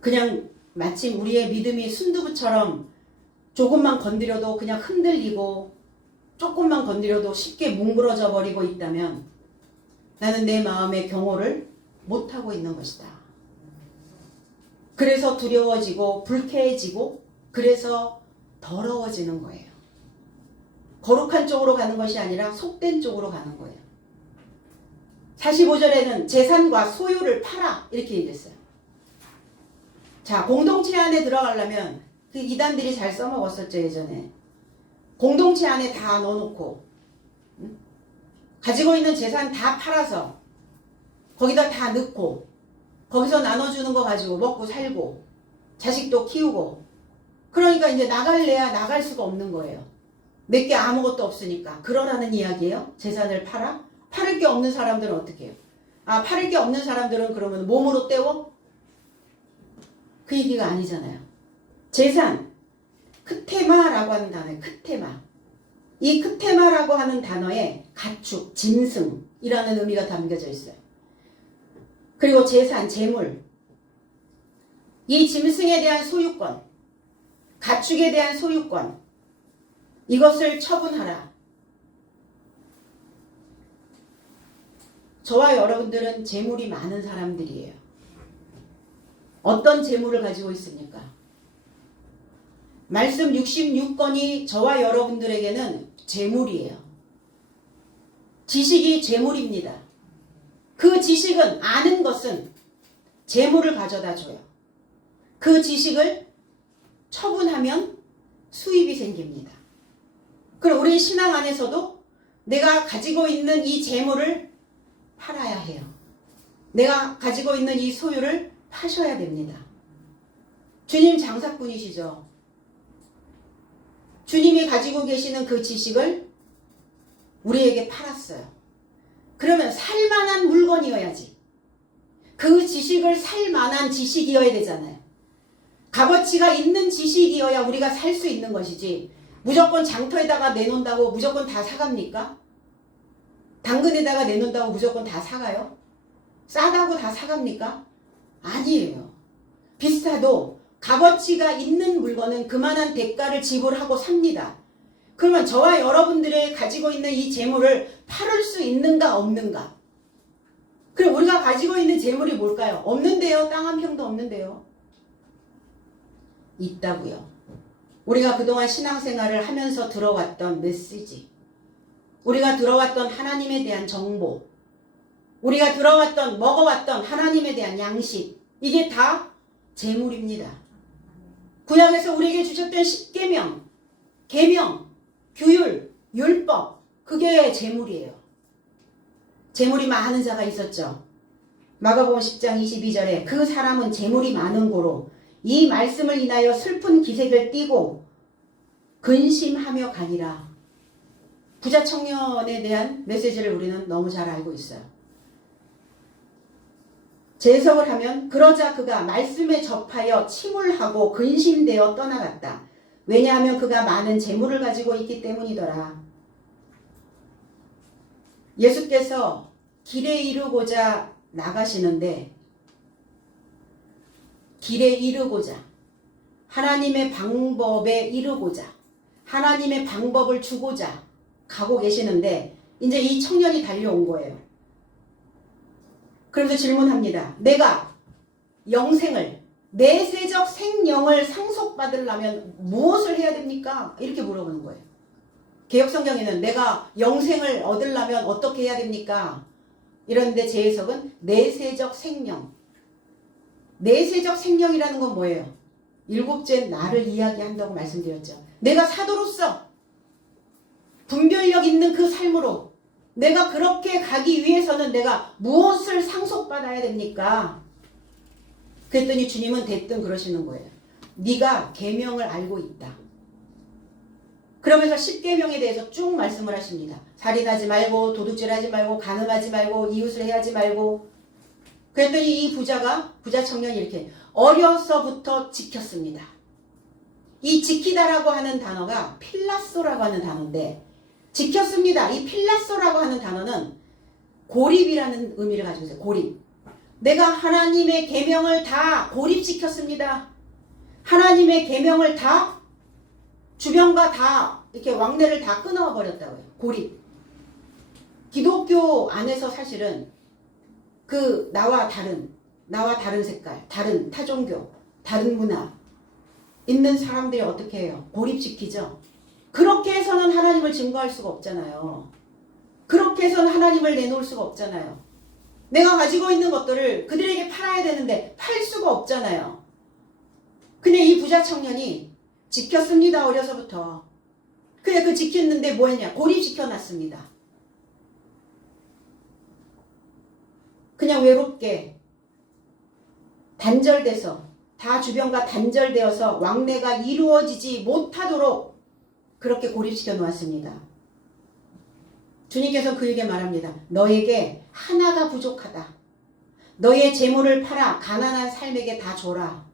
그냥 마침 우리의 믿음이 순두부처럼 조금만 건드려도 그냥 흔들리고 조금만 건드려도 쉽게 뭉그러져 버리고 있다면 나는 내 마음의 경호를 못하고 있는 것이다. 그래서 두려워지고 불쾌해지고 그래서 더러워지는 거예요. 거룩한 쪽으로 가는 것이 아니라 속된 쪽으로 가는 거예요. 45절에는 재산과 소유를 팔아 이렇게 얘기했어요. 자, 공동체 안에 들어가려면 그 이단들이 잘 써먹었었죠. 예전에 공동체 안에 다 넣어놓고 가지고 있는 재산 다 팔아서 거기다 다 넣고 거기서 나눠주는 거 가지고 먹고 살고 자식도 키우고 그러니까 이제 나갈래야 나갈 수가 없는 거예요. 내게 아무것도 없으니까. 그러라는 이야기예요. 재산을 팔아? 팔을 게 없는 사람들은 어떻게 해요? 아, 팔을 게 없는 사람들은 그러면 몸으로 때워? 그 얘기가 아니잖아요. 재산, 크테마라고 하는 단어에 크테마. 이 크테마라고 하는 단어에 가축, 짐승이라는 의미가 담겨져 있어요. 그리고 재산, 재물. 이 짐승에 대한 소유권, 가축에 대한 소유권, 이것을 처분하라. 저와 여러분들은 재물이 많은 사람들이에요. 어떤 재물을 가지고 있습니까? 말씀 66권이 저와 여러분들에게는 재물이에요. 지식이 재물입니다. 그 지식은 아는 것은 재물을 가져다 줘요. 그 지식을 처분하면 수입이 생깁니다. 그럼 우리 신앙 안에서도 내가 가지고 있는 이 재물을 팔아야 해요. 내가 가지고 있는 이 소유를 파셔야 됩니다. 주님 장사꾼이시죠. 주님이 가지고 계시는 그 지식을 우리에게 팔았어요. 그러면 살만한 물건이어야지. 그 지식을 살만한 지식이어야 되잖아요. 값어치가 있는 지식이어야 우리가 살 수 있는 것이지 무조건 장터에다가 내놓는다고 무조건 다 사갑니까? 당근에다가 내놓는다고 무조건 다 사가요? 싸다고 다 사갑니까? 아니에요. 비싸도 값어치가 있는 물건은 그만한 대가를 지불하고 삽니다. 그러면 저와 여러분들의 가지고 있는 이 재물을 팔을 수 있는가 없는가? 그럼 우리가 가지고 있는 재물이 뭘까요? 없는데요. 땅 한 평도 없는데요. 있다고요. 우리가 그동안 신앙생활을 하면서 들어왔던 메시지, 우리가 들어왔던 하나님에 대한 정보, 우리가 들어왔던 먹어왔던 하나님에 대한 양식, 이게 다 재물입니다. 구약에서 우리에게 주셨던 십계명, 계명, 규율, 율법, 그게 재물이에요. 재물이 많은 자가 있었죠. 마가복음 10장 22절에 그 사람은 재물이 많은 고로 이 말씀을 인하여 슬픈 기색을 띠고 근심하며 가니라. 부자 청년에 대한 메시지를 우리는 너무 잘 알고 있어요. 재해석을 하면 그러자 그가 말씀에 접하여 침울하고 근심되어 떠나갔다. 왜냐하면 그가 많은 재물을 가지고 있기 때문이더라. 예수께서 길에 이르고자 나가시는데 길에 이르고자 하나님의 방법에 이르고자 하나님의 방법을 주고자 가고 계시는데 이제 이 청년이 달려온 거예요. 그래서 질문합니다. 내가 영생을 내세적 생명을 상속받으려면 무엇을 해야 됩니까? 이렇게 물어보는 거예요. 개역성경에는 내가 영생을 얻으려면 어떻게 해야 됩니까? 이런데 제 해석은 내세적 생명. 내세적 생명이라는 건 뭐예요? 일곱째 나를 이야기한다고 말씀드렸죠. 내가 사도로서 분별력 있는 그 삶으로 내가 그렇게 가기 위해서는 내가 무엇을 상속받아야 됩니까? 그랬더니 주님은 대뜸 그러시는 거예요. 네가 계명을 알고 있다. 그러면서 10계명에 대해서 쭉 말씀을 하십니다. 살인하지 말고 도둑질하지 말고 간음하지 말고 이웃을 해하지 말고. 그랬더니 이 부자 청년이 이렇게 어려서부터 지켰습니다. 이 지키다라고 하는 단어가 필라소라고 하는 단어인데 지켰습니다. 이 필라소라고 하는 단어는 고립이라는 의미를 가지고 있어요. 고립. 내가 하나님의 계명을 다 고립시켰습니다. 하나님의 계명을 다 주변과 다 이렇게 왕래를 다 끊어버렸다고요. 고립. 기독교 안에서 사실은 그 나와 다른 색깔, 다른 타종교, 다른 문화 있는 사람들이 어떻게 해요? 고립시키죠. 그렇게 해서는 하나님을 증거할 수가 없잖아요. 그렇게 해서는 하나님을 내놓을 수가 없잖아요. 내가 가지고 있는 것들을 그들에게 팔아야 되는데 팔 수가 없잖아요. 근데 이 부자 청년이 지켰습니다. 어려서부터. 그래 그 지켰는데 뭐 했냐? 고립시켜놨습니다. 그냥 외롭게 단절돼서 다 주변과 단절되어서 왕래가 이루어지지 못하도록 그렇게 고립시켜 놓았습니다. 주님께서 그에게 말합니다. 너에게 하나가 부족하다. 너의 재물을 팔아 가난한 삶에게 다 줘라.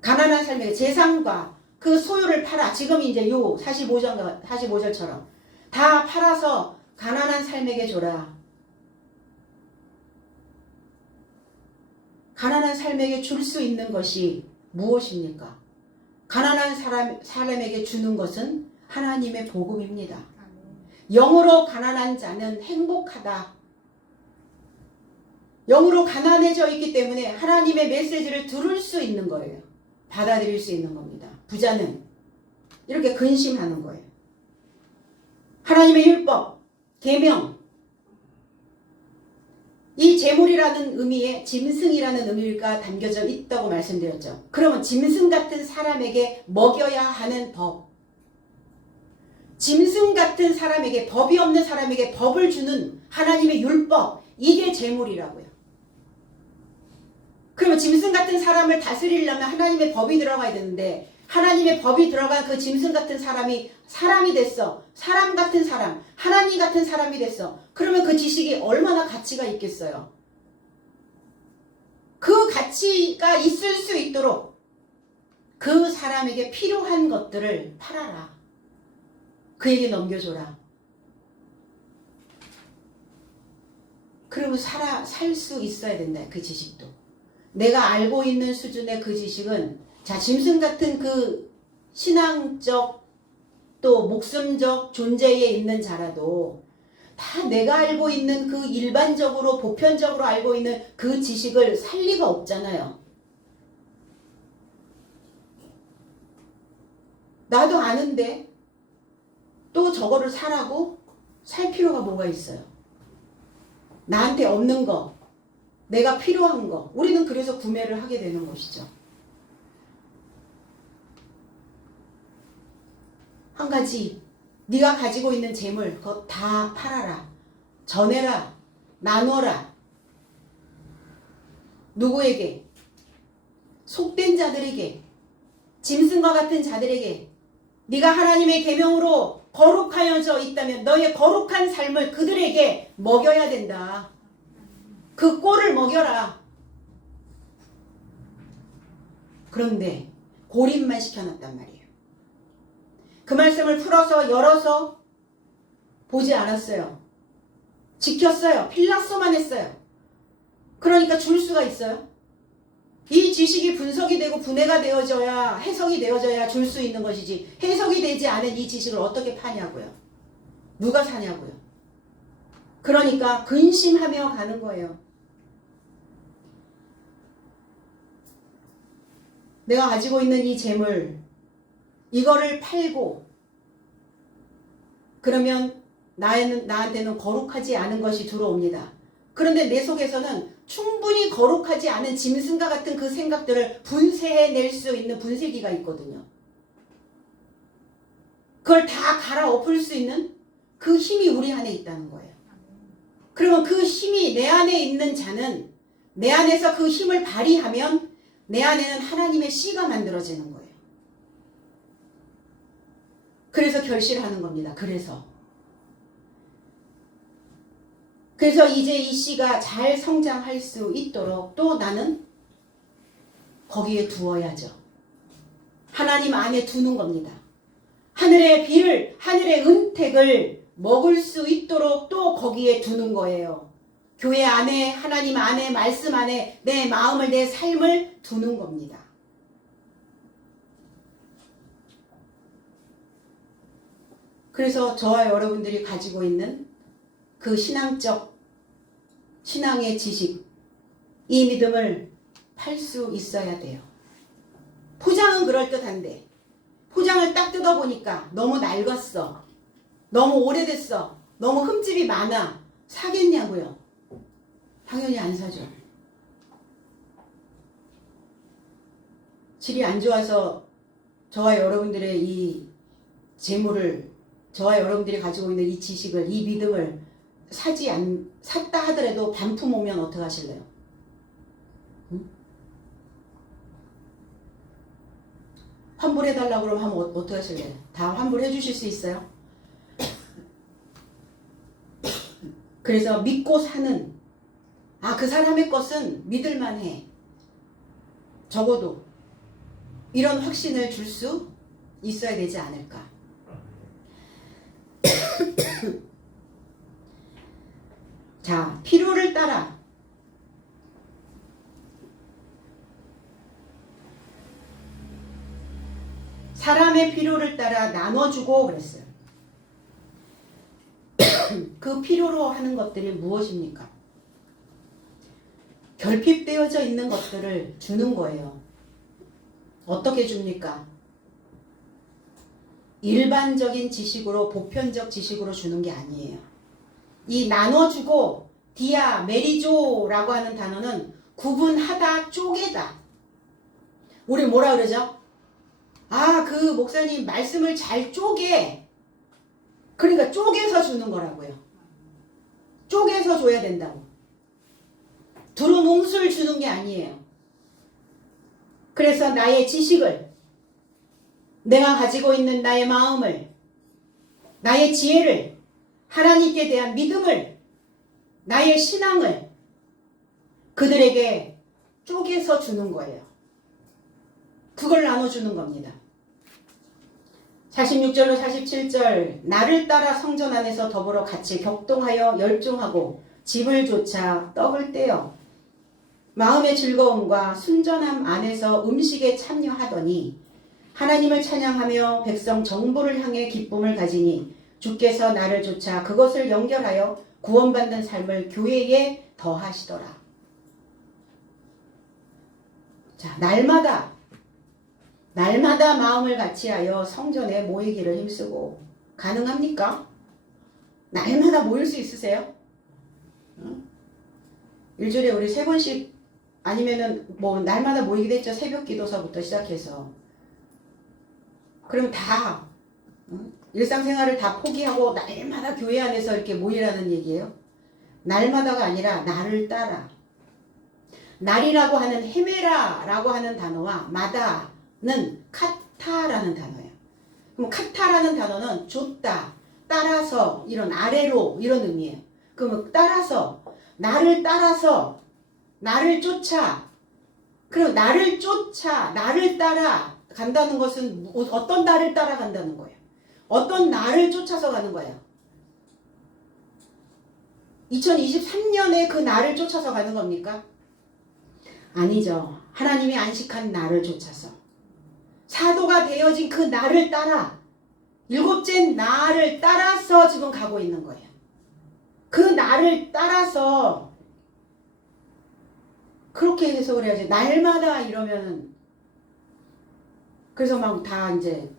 가난한 삶에게 재산과 그 소유를 팔아. 지금 이제 요 45절처럼 다 팔아서 가난한 삶에게 줘라. 가난한 삶에게 줄 수 있는 것이 무엇입니까? 가난한 사람에게 주는 것은 하나님의 복음입니다. 영으로 가난한 자는 행복하다. 영으로 가난해져 있기 때문에 하나님의 메시지를 들을 수 있는 거예요. 받아들일 수 있는 겁니다. 부자는 이렇게 근심하는 거예요. 하나님의 율법, 계명, 이 재물이라는 의미에 짐승이라는 의미가 담겨져 있다고 말씀드렸죠. 그러면 짐승 같은 사람에게 먹여야 하는 법, 짐승 같은 사람에게, 법이 없는 사람에게 법을 주는 하나님의 율법, 이게 재물이라고요. 그러면 짐승 같은 사람을 다스리려면 하나님의 법이 들어가야 되는데, 하나님의 법이 들어간 그 짐승 같은 사람이 사람이 됐어. 사람 같은 사람, 하나님 같은 사람이 됐어. 그러면 그 지식이 얼마나 가치가 있겠어요? 그 가치가 있을 수 있도록 그 사람에게 필요한 것들을 팔아라. 그에게 넘겨줘라. 그러면 살 수 있어야 된다. 그 지식도. 내가 알고 있는 수준의 그 지식은, 자, 짐승 같은 그 신앙적 또 목숨적 존재에 있는 자라도 다 내가 알고 있는 그 일반적으로 보편적으로 알고 있는 그 지식을 살 리가 없잖아요. 나도 아는데 또 저거를 사라고 살 필요가 뭐가 있어요? 나한테 없는 거, 내가 필요한 거, 우리는 그래서 구매를 하게 되는 것이죠. 한 가지, 네가 가지고 있는 재물 그거 다 팔아라. 전해라. 나눠라. 누구에게? 속된 자들에게, 짐승과 같은 자들에게. 네가 하나님의 계명으로 거룩하여져 있다면 너의 거룩한 삶을 그들에게 먹여야 된다. 그 꼴을 먹여라. 그런데 고립만 시켜놨단 말이에요. 그 말씀을 풀어서 열어서 보지 않았어요. 지켰어요. 필라소만 했어요. 그러니까 줄 수가 있어요. 이 지식이 분석이 되고 분해가 되어져야, 해석이 되어져야 줄 수 있는 것이지, 해석이 되지 않은 이 지식을 어떻게 파냐고요. 누가 사냐고요. 그러니까 근심하며 가는 거예요. 내가 가지고 있는 이 재물, 이거를 팔고 그러면 나한테는 거룩하지 않은 것이 들어옵니다. 그런데 내 속에서는 충분히 거룩하지 않은 짐승과 같은 그 생각들을 분쇄해낼 수 있는 분쇄기가 있거든요. 그걸 다 갈아엎을 수 있는 그 힘이 우리 안에 있다는 거예요. 그러면 그 힘이 내 안에 있는 자는, 내 안에서 그 힘을 발휘하면 내 안에는 하나님의 씨가 만들어지는 거예요. 그래서 결실하는 겁니다. 그래서 이제 이 씨가 잘 성장할 수 있도록 또 나는 거기에 두어야죠. 하나님 안에 두는 겁니다. 하늘의 비를, 하늘의 은택을 먹을 수 있도록 또 거기에 두는 거예요. 교회 안에, 하나님 안에, 말씀 안에 내 마음을, 내 삶을 두는 겁니다. 그래서 저와 여러분들이 가지고 있는 그 신앙의 지식, 이 믿음을 팔 수 있어야 돼요. 포장은 그럴듯한데 포장을 딱 뜯어보니까 너무 낡았어, 너무 오래됐어, 너무 흠집이 많아. 사겠냐고요? 당연히 안 사죠. 질이 안 좋아서 저와 여러분들의 이 재물을, 저와 여러분들이 가지고 있는 이 지식을, 이 믿음을 샀다 하더라도 반품 오면 어떻게 하실래요? 응? 환불해달라고 그러면 하면 어떻게 하실래요? 다 환불해 주실 수 있어요? 그래서 믿고 사는, 그 사람의 것은 믿을만해. 적어도 이런 확신을 줄 수 있어야 되지 않을까. 자, 필요를 따라 사람의 필요를 따라 나눠주고 그랬어요. 그 필요로 하는 것들이 무엇입니까? 결핍되어져 있는 것들을 주는 거예요. 어떻게 줍니까? 일반적인 지식으로, 보편적 지식으로 주는 게 아니에요. 이 나눠주고 디아 메리조라고 하는 단어는 구분하다, 쪼개다. 우리 뭐라 그러죠? 그 목사님 말씀을 잘 쪼개. 그러니까 쪼개서 주는 거라고요. 쪼개서 줘야 된다고. 두루뭉술 주는 게 아니에요. 그래서 나의 지식을, 내가 가지고 있는 나의 마음을, 나의 지혜를, 하나님께 대한 믿음을, 나의 신앙을 그들에게 쪼개서 주는 거예요. 그걸 나눠주는 겁니다. 46절로 47절 나를 따라 성전 안에서 더불어 같이 격동하여 열중하고 집을 조차 떡을 떼어 마음의 즐거움과 순전함 안에서 음식에 참여하더니 하나님을 찬양하며 백성 정부를 향해 기쁨을 가지니 주께서 나를 쫓아 그것을 연결하여 구원받는 삶을 교회에 더하시더라. 자, 날마다 마음을 같이하여 성전에 모이기를 힘쓰고. 가능합니까? 날마다 모일 수 있으세요? 일주일에 우리 3번씩 아니면은 날마다 모이기도 했죠. 새벽 기도서부터 시작해서. 그럼 다 일상생활을 다 포기하고 날마다 교회 안에서 이렇게 모이라는 얘기예요. 날마다가 아니라 날을 따라. 날이라고 하는 헤메라라고 하는 단어와 마다는 카타라는 단어예요. 그럼 카타라는 단어는 줬다, 따라서, 이런 아래로 이런 의미예요. 그러면 따라서, 나를 따라서, 나를 쫓아. 그럼 나를 쫓아, 나를 따라 간다는 것은 어떤 나를 따라간다는 거예요. 어떤 나를 쫓아서 가는 거예요. 2023년에 그 나를 쫓아서 가는 겁니까? 아니죠. 하나님이 안식한 나를 쫓아서. 사도가 되어진 그 나를 따라, 일곱째 나를 따라서 지금 가고 있는 거예요. 그 나를 따라서 그렇게 해석을 해야지. 날마다 이러면은 그래서 막 다 이제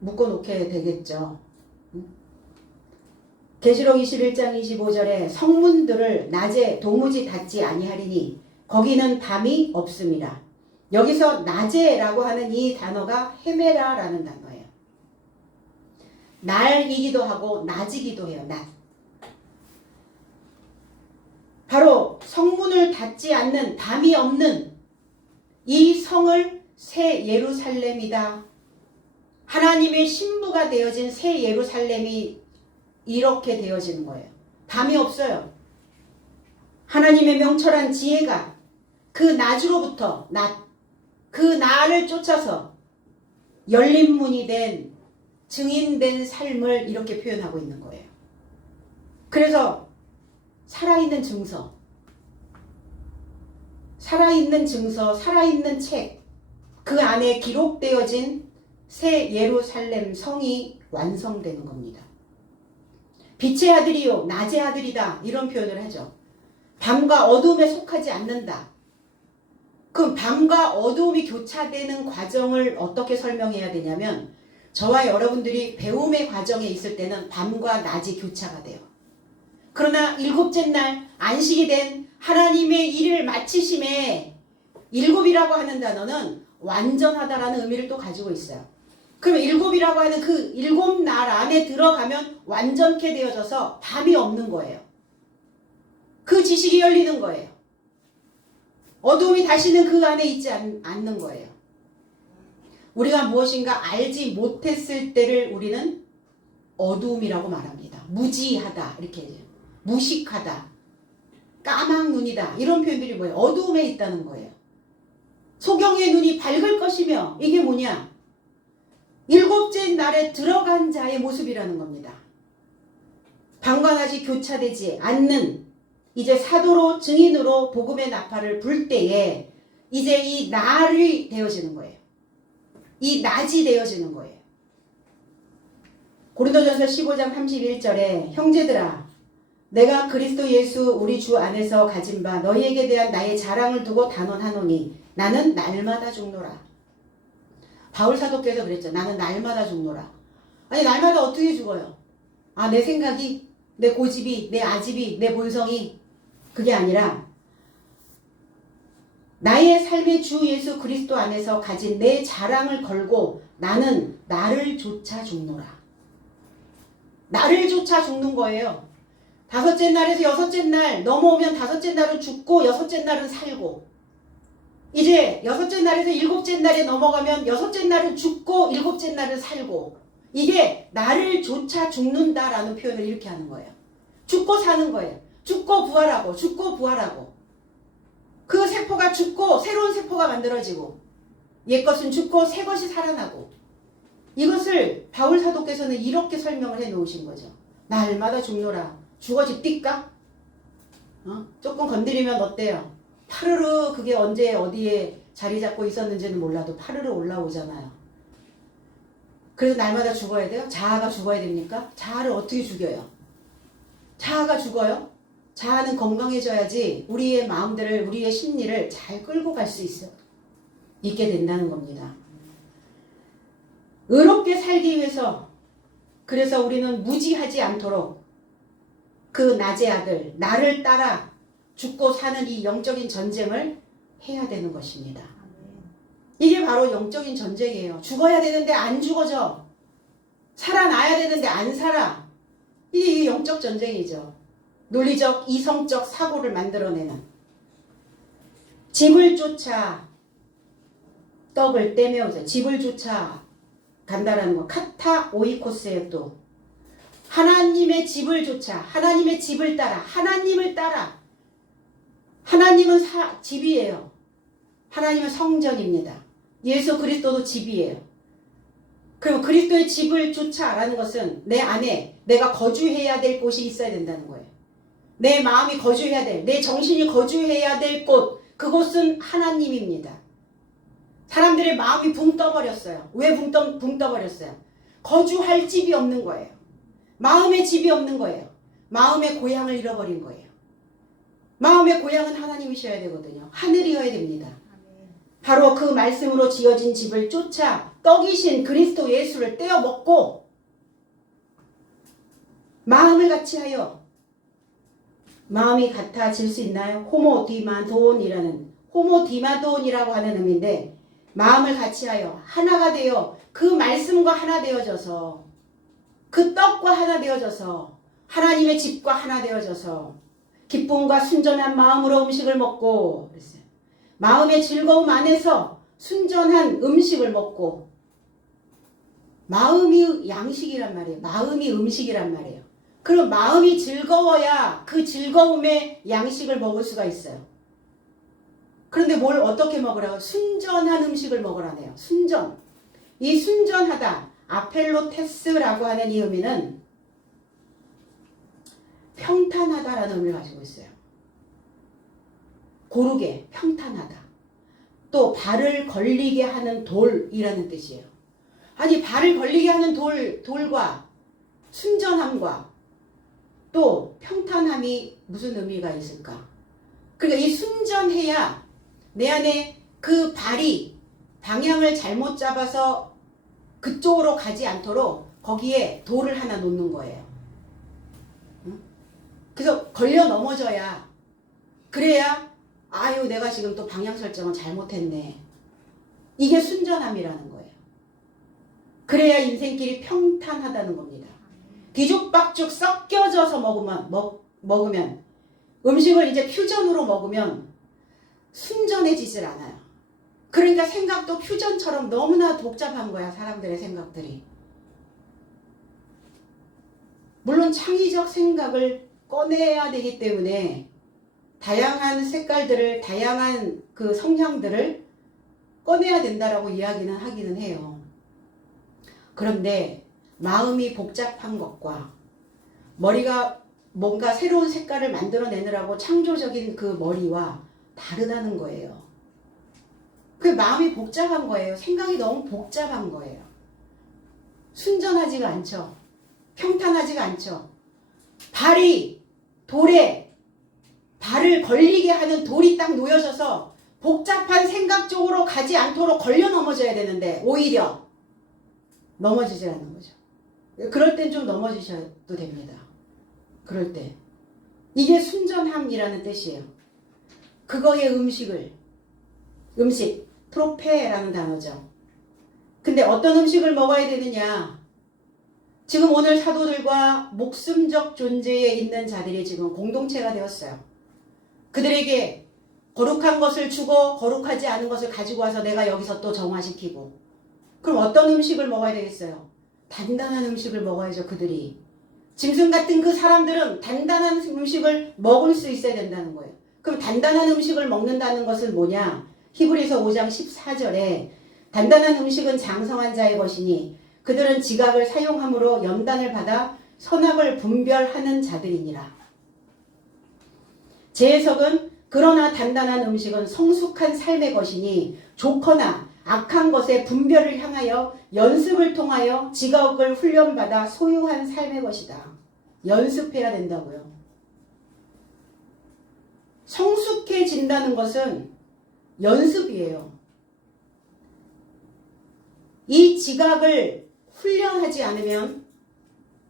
묶어놓게 되겠죠. 계시록 21장 25절에 성문들을 낮에 도무지 닫지 아니하리니 거기는 담이 없습니다. 여기서 낮에라고 하는 이 단어가 헤메라라는 단어예요. 날이기도 하고 낮이기도 해요. 낮. 바로 성문을 닫지 않는, 담이 없는 이 성을 새 예루살렘이다. 하나님의 신부가 되어진 새 예루살렘이 이렇게 되어지는 거예요. 담이 없어요. 하나님의 명철한 지혜가 그 낮으로부터 그 나를 쫓아서 열린 문이 된, 증인된 삶을 이렇게 표현하고 있는 거예요. 그래서 살아있는 증서, 살아있는 책, 그 안에 기록되어진 새 예루살렘 성이 완성되는 겁니다. 빛의 아들이요 낮의 아들이다, 이런 표현을 하죠. 밤과 어둠에 속하지 않는다. 그럼 밤과 어둠이 교차되는 과정을 어떻게 설명해야 되냐면, 저와 여러분들이 배움의 과정에 있을 때는 밤과 낮이 교차가 돼요. 그러나 일곱째 날 안식이 된 하나님의 일을 마치심에, 일곱이라고 하는 단어는 완전하다라는 의미를 또 가지고 있어요. 그러면 일곱이라고 하는 그 일곱 날 안에 들어가면 완전케 되어져서 밤이 없는 거예요. 그 지식이 열리는 거예요. 어둠이 다시는 그 안에 있지 않는 거예요. 우리가 무엇인가 알지 못했을 때를 우리는 어두움이라고 말합니다. 무지하다 이렇게 해요. 무식하다. 까막 눈이다. 이런 표현들이 뭐예요? 어두움에 있다는 거예요. 소경의 눈이 밝을 것이며 이게 뭐냐? 일곱째 날에 들어간 자의 모습이라는 겁니다. 방관하지 교차되지 않는 이제 사도로 증인으로 복음의 나팔을 불 때에 이제 이 날이 되어지는 거예요. 이 낮이 되어지는 거예요. 고린도전서 15장 31절에 형제들아 내가 그리스도 예수 우리 주 안에서 가진 바 너희에게 대한 나의 자랑을 두고 단언하노니 나는 날마다 죽노라. 바울 사도께서 그랬죠. 나는 날마다 죽노라. 아니 날마다 어떻게 죽어요? 아, 내 생각이, 내 고집이, 내 아집이, 내 본성이 그게 아니라 나의 삶의 주 예수 그리스도 안에서 가진 내 자랑을 걸고 나는 나를 쫓아 죽노라. 나를 쫓아 죽는 거예요. 다섯째 날에서 여섯째 날 넘어오면 다섯째 날은 죽고 여섯째 날은 살고 이제 여섯째 날에서 일곱째 날에 넘어가면 여섯째 날은 죽고 일곱째 날은 살고 이게 나를 쫓아 죽는다라는 표현을 이렇게 하는 거예요. 죽고 사는 거예요. 죽고 부활하고 죽고 부활하고 그 세포가 죽고 새로운 세포가 만들어지고 옛것은 죽고 새것이 살아나고 이것을 바울 사도께서는 이렇게 설명을 해 놓으신 거죠. 날마다 죽노라. 죽어지 뛸까? 조금 건드리면 어때요? 파르르 그게 언제 어디에 자리 잡고 있었는지는 몰라도 파르르 올라오잖아요. 그래서 날마다 죽어야 돼요? 자아가 죽어야 됩니까? 자아를 어떻게 죽여요? 자아가 죽어요? 자아는 건강해져야지 우리의 마음들을 우리의 심리를 잘 끌고 갈 수 있게 된다는 겁니다. 의롭게 살기 위해서 그래서 우리는 무지하지 않도록 그 낮의 아들 나를 따라 죽고 사는 이 영적인 전쟁을 해야 되는 것입니다. 이게 바로 영적인 전쟁이에요. 죽어야 되는데 안 죽어져. 살아나야 되는데 안 살아. 이게 영적 전쟁이죠. 논리적, 이성적 사고를 만들어내는. 집을 쫓아 떡을 떼매오자. 집을 쫓아 간다라는 거. 카타 오이코스예요 또. 하나님의 집을 쫓아. 하나님의 집을 따라. 하나님을 따라. 하나님은 집이에요. 하나님은 성전입니다. 예수 그리스도도 집이에요. 그럼 그리스도의 집을 쫓아라는 것은 내 안에 내가 거주해야 될 곳이 있어야 된다는 거예요. 내 마음이 거주해야 될, 내 정신이 거주해야 될 곳, 그곳은 하나님입니다. 사람들의 마음이 붕 떠버렸어요. 왜 붕 떠버렸어요? 거주할 집이 없는 거예요. 마음의 집이 없는 거예요. 마음의 고향을 잃어버린 거예요. 마음의 고향은 하나님이셔야 되거든요. 하늘이어야 됩니다. 바로 그 말씀으로 지어진 집을 쫓아 떡이신 그리스도 예수를 떼어 먹고 마음을 같이 하여 마음이 같아질 수 있나요? 호모디마돈이라고 하는 의미인데 마음을 같이 하여 하나가 되어 그 말씀과 하나 되어져서 그 떡과 하나 되어져서 하나님의 집과 하나 되어져서 기쁨과 순전한 마음으로 음식을 먹고 그랬어요. 마음의 즐거움 안에서 순전한 음식을 먹고 마음이 양식이란 말이에요. 마음이 음식이란 말이에요. 그럼 마음이 즐거워야 그 즐거움의 양식을 먹을 수가 있어요. 그런데 뭘 어떻게 먹으라고? 순전한 음식을 먹으라네요. 순전. 이 순전하다. 아펠로테스라고 하는 이 의미는 평탄하다라는 의미를 가지고 있어요. 고르게 평탄하다. 또 발을 걸리게 하는 돌이라는 뜻이에요. 아니 발을 걸리게 하는 돌과 순전함과 또 평탄함이 무슨 의미가 있을까? 그러니까 이 순전해야 내 안에 그 발이 방향을 잘못 잡아서 그쪽으로 가지 않도록 거기에 돌을 하나 놓는 거예요. 그래서 걸려 넘어져야 그래야 아유 내가 지금 또 방향 설정을 잘못했네. 이게 순전함이라는 거예요. 그래야 인생길이 평탄하다는 겁니다. 뒤죽박죽 섞여져서 먹으면 음식을 이제 퓨전으로 먹으면 순전해지질 않아요. 그러니까 생각도 퓨전처럼 너무나 복잡한 거야, 사람들의 생각들이. 물론 창의적 생각을 꺼내야 되기 때문에 다양한 색깔들을, 다양한 그 성향들을 꺼내야 된다라고 이야기는 하기는 해요. 그런데 마음이 복잡한 것과 머리가 뭔가 새로운 색깔을 만들어내느라고 창조적인 그 머리와 다르다는 거예요. 그 마음이 복잡한 거예요. 생각이 너무 복잡한 거예요. 순전하지가 않죠. 평탄하지가 않죠. 돌에 발을 걸리게 하는 돌이 딱 놓여져서 복잡한 생각 쪽으로 가지 않도록 걸려 넘어져야 되는데 오히려 넘어지지 않는 거죠. 그럴 땐 좀 넘어지셔도 됩니다. 그럴 때. 이게 순전함이라는 뜻이에요. 그거의 음식, 프로페라는 단어죠. 근데 어떤 음식을 먹어야 되느냐. 지금 오늘 사도들과 목숨적 존재에 있는 자들이 지금 공동체가 되었어요. 그들에게 거룩한 것을 주고 거룩하지 않은 것을 가지고 와서 내가 여기서 또 정화시키고. 그럼 어떤 음식을 먹어야 되겠어요? 단단한 음식을 먹어야죠, 그들이. 짐승 같은 그 사람들은 단단한 음식을 먹을 수 있어야 된다는 거예요. 그럼 단단한 음식을 먹는다는 것은 뭐냐? 히브리서 5장 14절에 단단한 음식은 장성한 자의 것이니 그들은 지각을 사용함으로 연단을 받아 선악을 분별하는 자들이니라. 제 해석은 그러나 단단한 음식은 성숙한 삶의 것이니 좋거나 악한 것의 분별을 향하여 연습을 통하여 지각을 훈련받아 소유한 삶의 것이다. 연습해야 된다고요. 성숙해진다는 것은 연습이에요. 이 지각을 훈련하지 않으면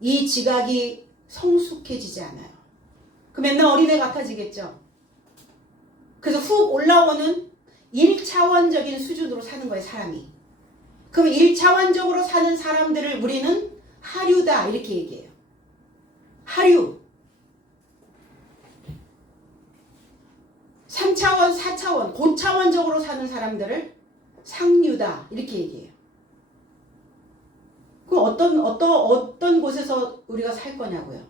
이 지각이 성숙해지지 않아요. 그 맨날 어린애 같아지겠죠. 그래서 훅 올라오는 1차원적인 수준으로 사는 거예요, 사람이. 그럼 1차원적으로 사는 사람들을 우리는 하류다 이렇게 얘기해요. 하류. 3차원, 4차원, 고차원적으로 사는 사람들을 상류다 이렇게 얘기해요. 그럼 어떤 곳에서 우리가 살 거냐고요.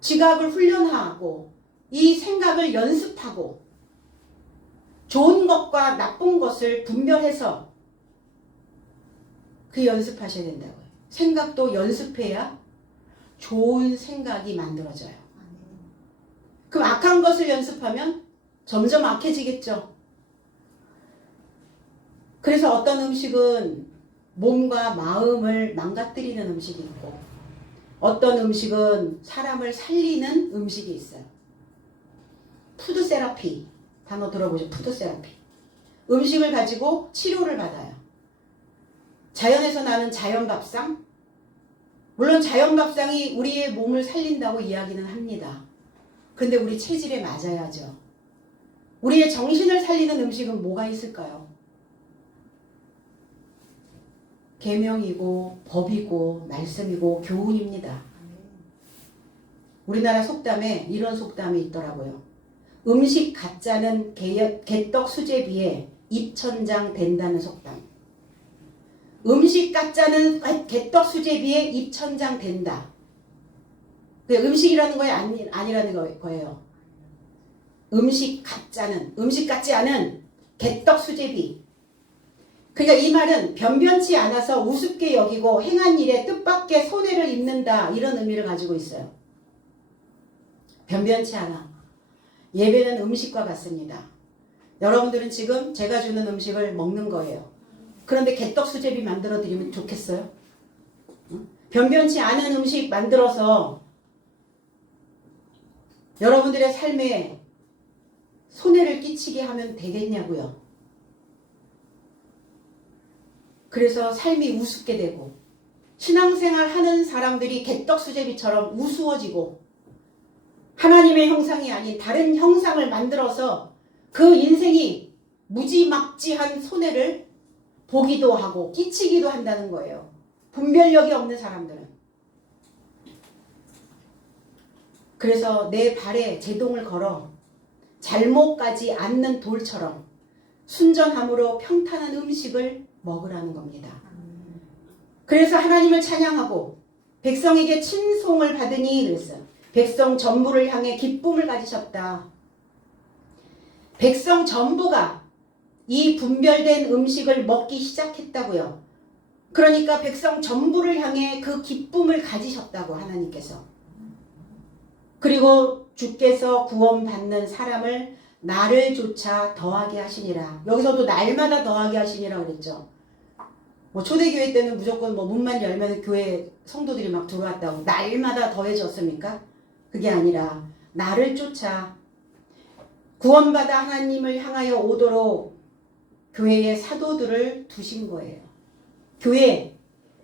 지각을 훈련하고 이 생각을 연습하고 좋은 것과 나쁜 것을 분별해서 그 연습하셔야 된다고요. 생각도 연습해야 좋은 생각이 만들어져요. 그럼 악한 것을 연습하면 점점 악해지겠죠. 그래서 어떤 음식은 몸과 마음을 망가뜨리는 음식이 있고 어떤 음식은 사람을 살리는 음식이 있어요. 푸드 세라피 단어 들어보죠. 푸드 세라피. 음식을 가지고 치료를 받아요. 자연에서 나는 자연밥상. 물론 자연밥상이 우리의 몸을 살린다고 이야기는 합니다. 근데 우리 체질에 맞아야죠. 우리의 정신을 살리는 음식은 뭐가 있을까요? 계명이고 법이고 말씀이고 교훈입니다. 우리나라 속담에 이런 속담이 있더라고요. 음식 가짜는 개떡 수제비에 입천장 된다는 속담. 음식 가짜는 개떡 수제비에 입천장 된다. 음식이라는 거에 아니라는 거예요. 음식 가짜는, 음식 같지 않은 개떡 수제비. 그러니까 이 말은 변변치 않아서 우습게 여기고 행한 일에 뜻밖의 손해를 입는다 이런 의미를 가지고 있어요. 변변치 않아. 예배는 음식과 같습니다. 여러분들은 지금 제가 주는 음식을 먹는 거예요. 그런데 개떡 수제비 만들어 드리면 좋겠어요? 변변치 않은 음식 만들어서 여러분들의 삶에 손해를 끼치게 하면 되겠냐고요. 그래서 삶이 우습게 되고 신앙생활 하는 사람들이 개떡 수제비처럼 우스워지고 하나님의 형상이 아닌 다른 형상을 만들어서 그 인생이 무지막지한 손해를 보기도 하고 끼치기도 한다는 거예요. 분별력이 없는 사람들은. 그래서 내 발에 제동을 걸어 잘못 가지 않는 돌처럼 순전함으로 평탄한 음식을 먹으라는 겁니다. 그래서 하나님을 찬양하고 백성에게 친송을 받으니 그랬어요. 백성 전부를 향해 기쁨을 가지셨다. 백성 전부가 이 분별된 음식을 먹기 시작했다고요. 그러니까 백성 전부를 향해 그 기쁨을 가지셨다고 하나님께서. 그리고 주께서 구원받는 사람을 날을 조차 더하게 하시니라. 여기서도 날마다 더하게 하시니라 그랬죠. 뭐 초대교회 때는 무조건 뭐 문만 열면 교회 성도들이 막 들어왔다고 날마다 더해졌습니까? 그게 아니라 날을 쫓아 구원받아 하나님을 향하여 오도록 교회에 사도들을 두신 거예요.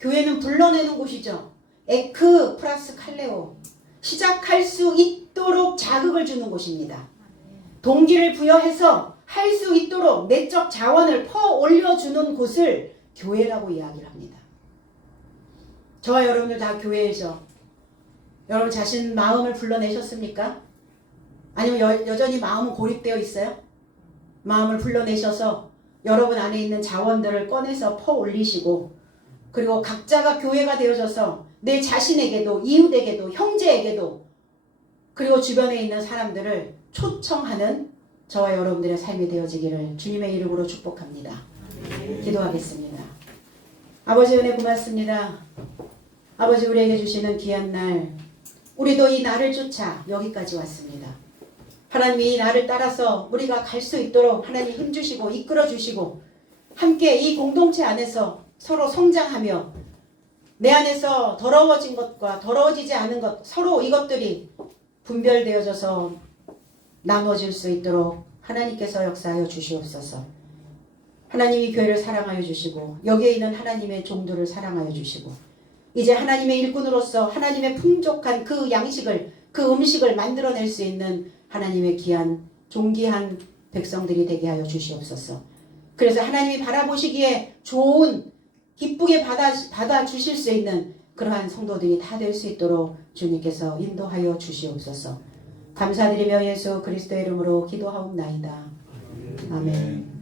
교회는 불러내는 곳이죠. 에크 플러스 칼레오. 시작할 수 있도록 자극을 주는 곳입니다. 동기를 부여해서 할 수 있도록 내적 자원을 퍼올려주는 곳을 교회라고 이야기를 합니다. 저와 여러분들 다 교회죠. 여러분 자신 마음을 불러내셨습니까? 아니면 여전히 마음은 고립되어 있어요? 마음을 불러내셔서 여러분 안에 있는 자원들을 꺼내서 퍼올리시고 그리고 각자가 교회가 되어져서 내 자신에게도 이웃에게도 형제에게도 그리고 주변에 있는 사람들을 초청하는 저와 여러분들의 삶이 되어지기를 주님의 이름으로 축복합니다. 기도하겠습니다. 아버지 은혜 고맙습니다. 아버지 우리에게 주시는 귀한 날 우리도 이 날을 쫓아 여기까지 왔습니다. 하나님이 이 날을 따라서 우리가 갈 수 있도록 하나님 힘주시고 이끌어 주시고 함께 이 공동체 안에서 서로 성장하며 내 안에서 더러워진 것과 더러워지지 않은 것 서로 이것들이 분별되어져서 나눠질 수 있도록 하나님께서 역사하여 주시옵소서. 하나님이 교회를 사랑하여 주시고 여기에 있는 하나님의 종들을 사랑하여 주시고 이제 하나님의 일꾼으로서 하나님의 풍족한 그 양식을 그 음식을 만들어낼 수 있는 하나님의 귀한 존귀한 백성들이 되게 하여 주시옵소서. 그래서 하나님이 바라보시기에 좋은 기쁘게 받아 주실 수 있는 그러한 성도들이 다 될 수 있도록 주님께서 인도하여 주시옵소서. 감사드리며 예수 그리스도의 이름으로 기도하옵나이다. 아멘.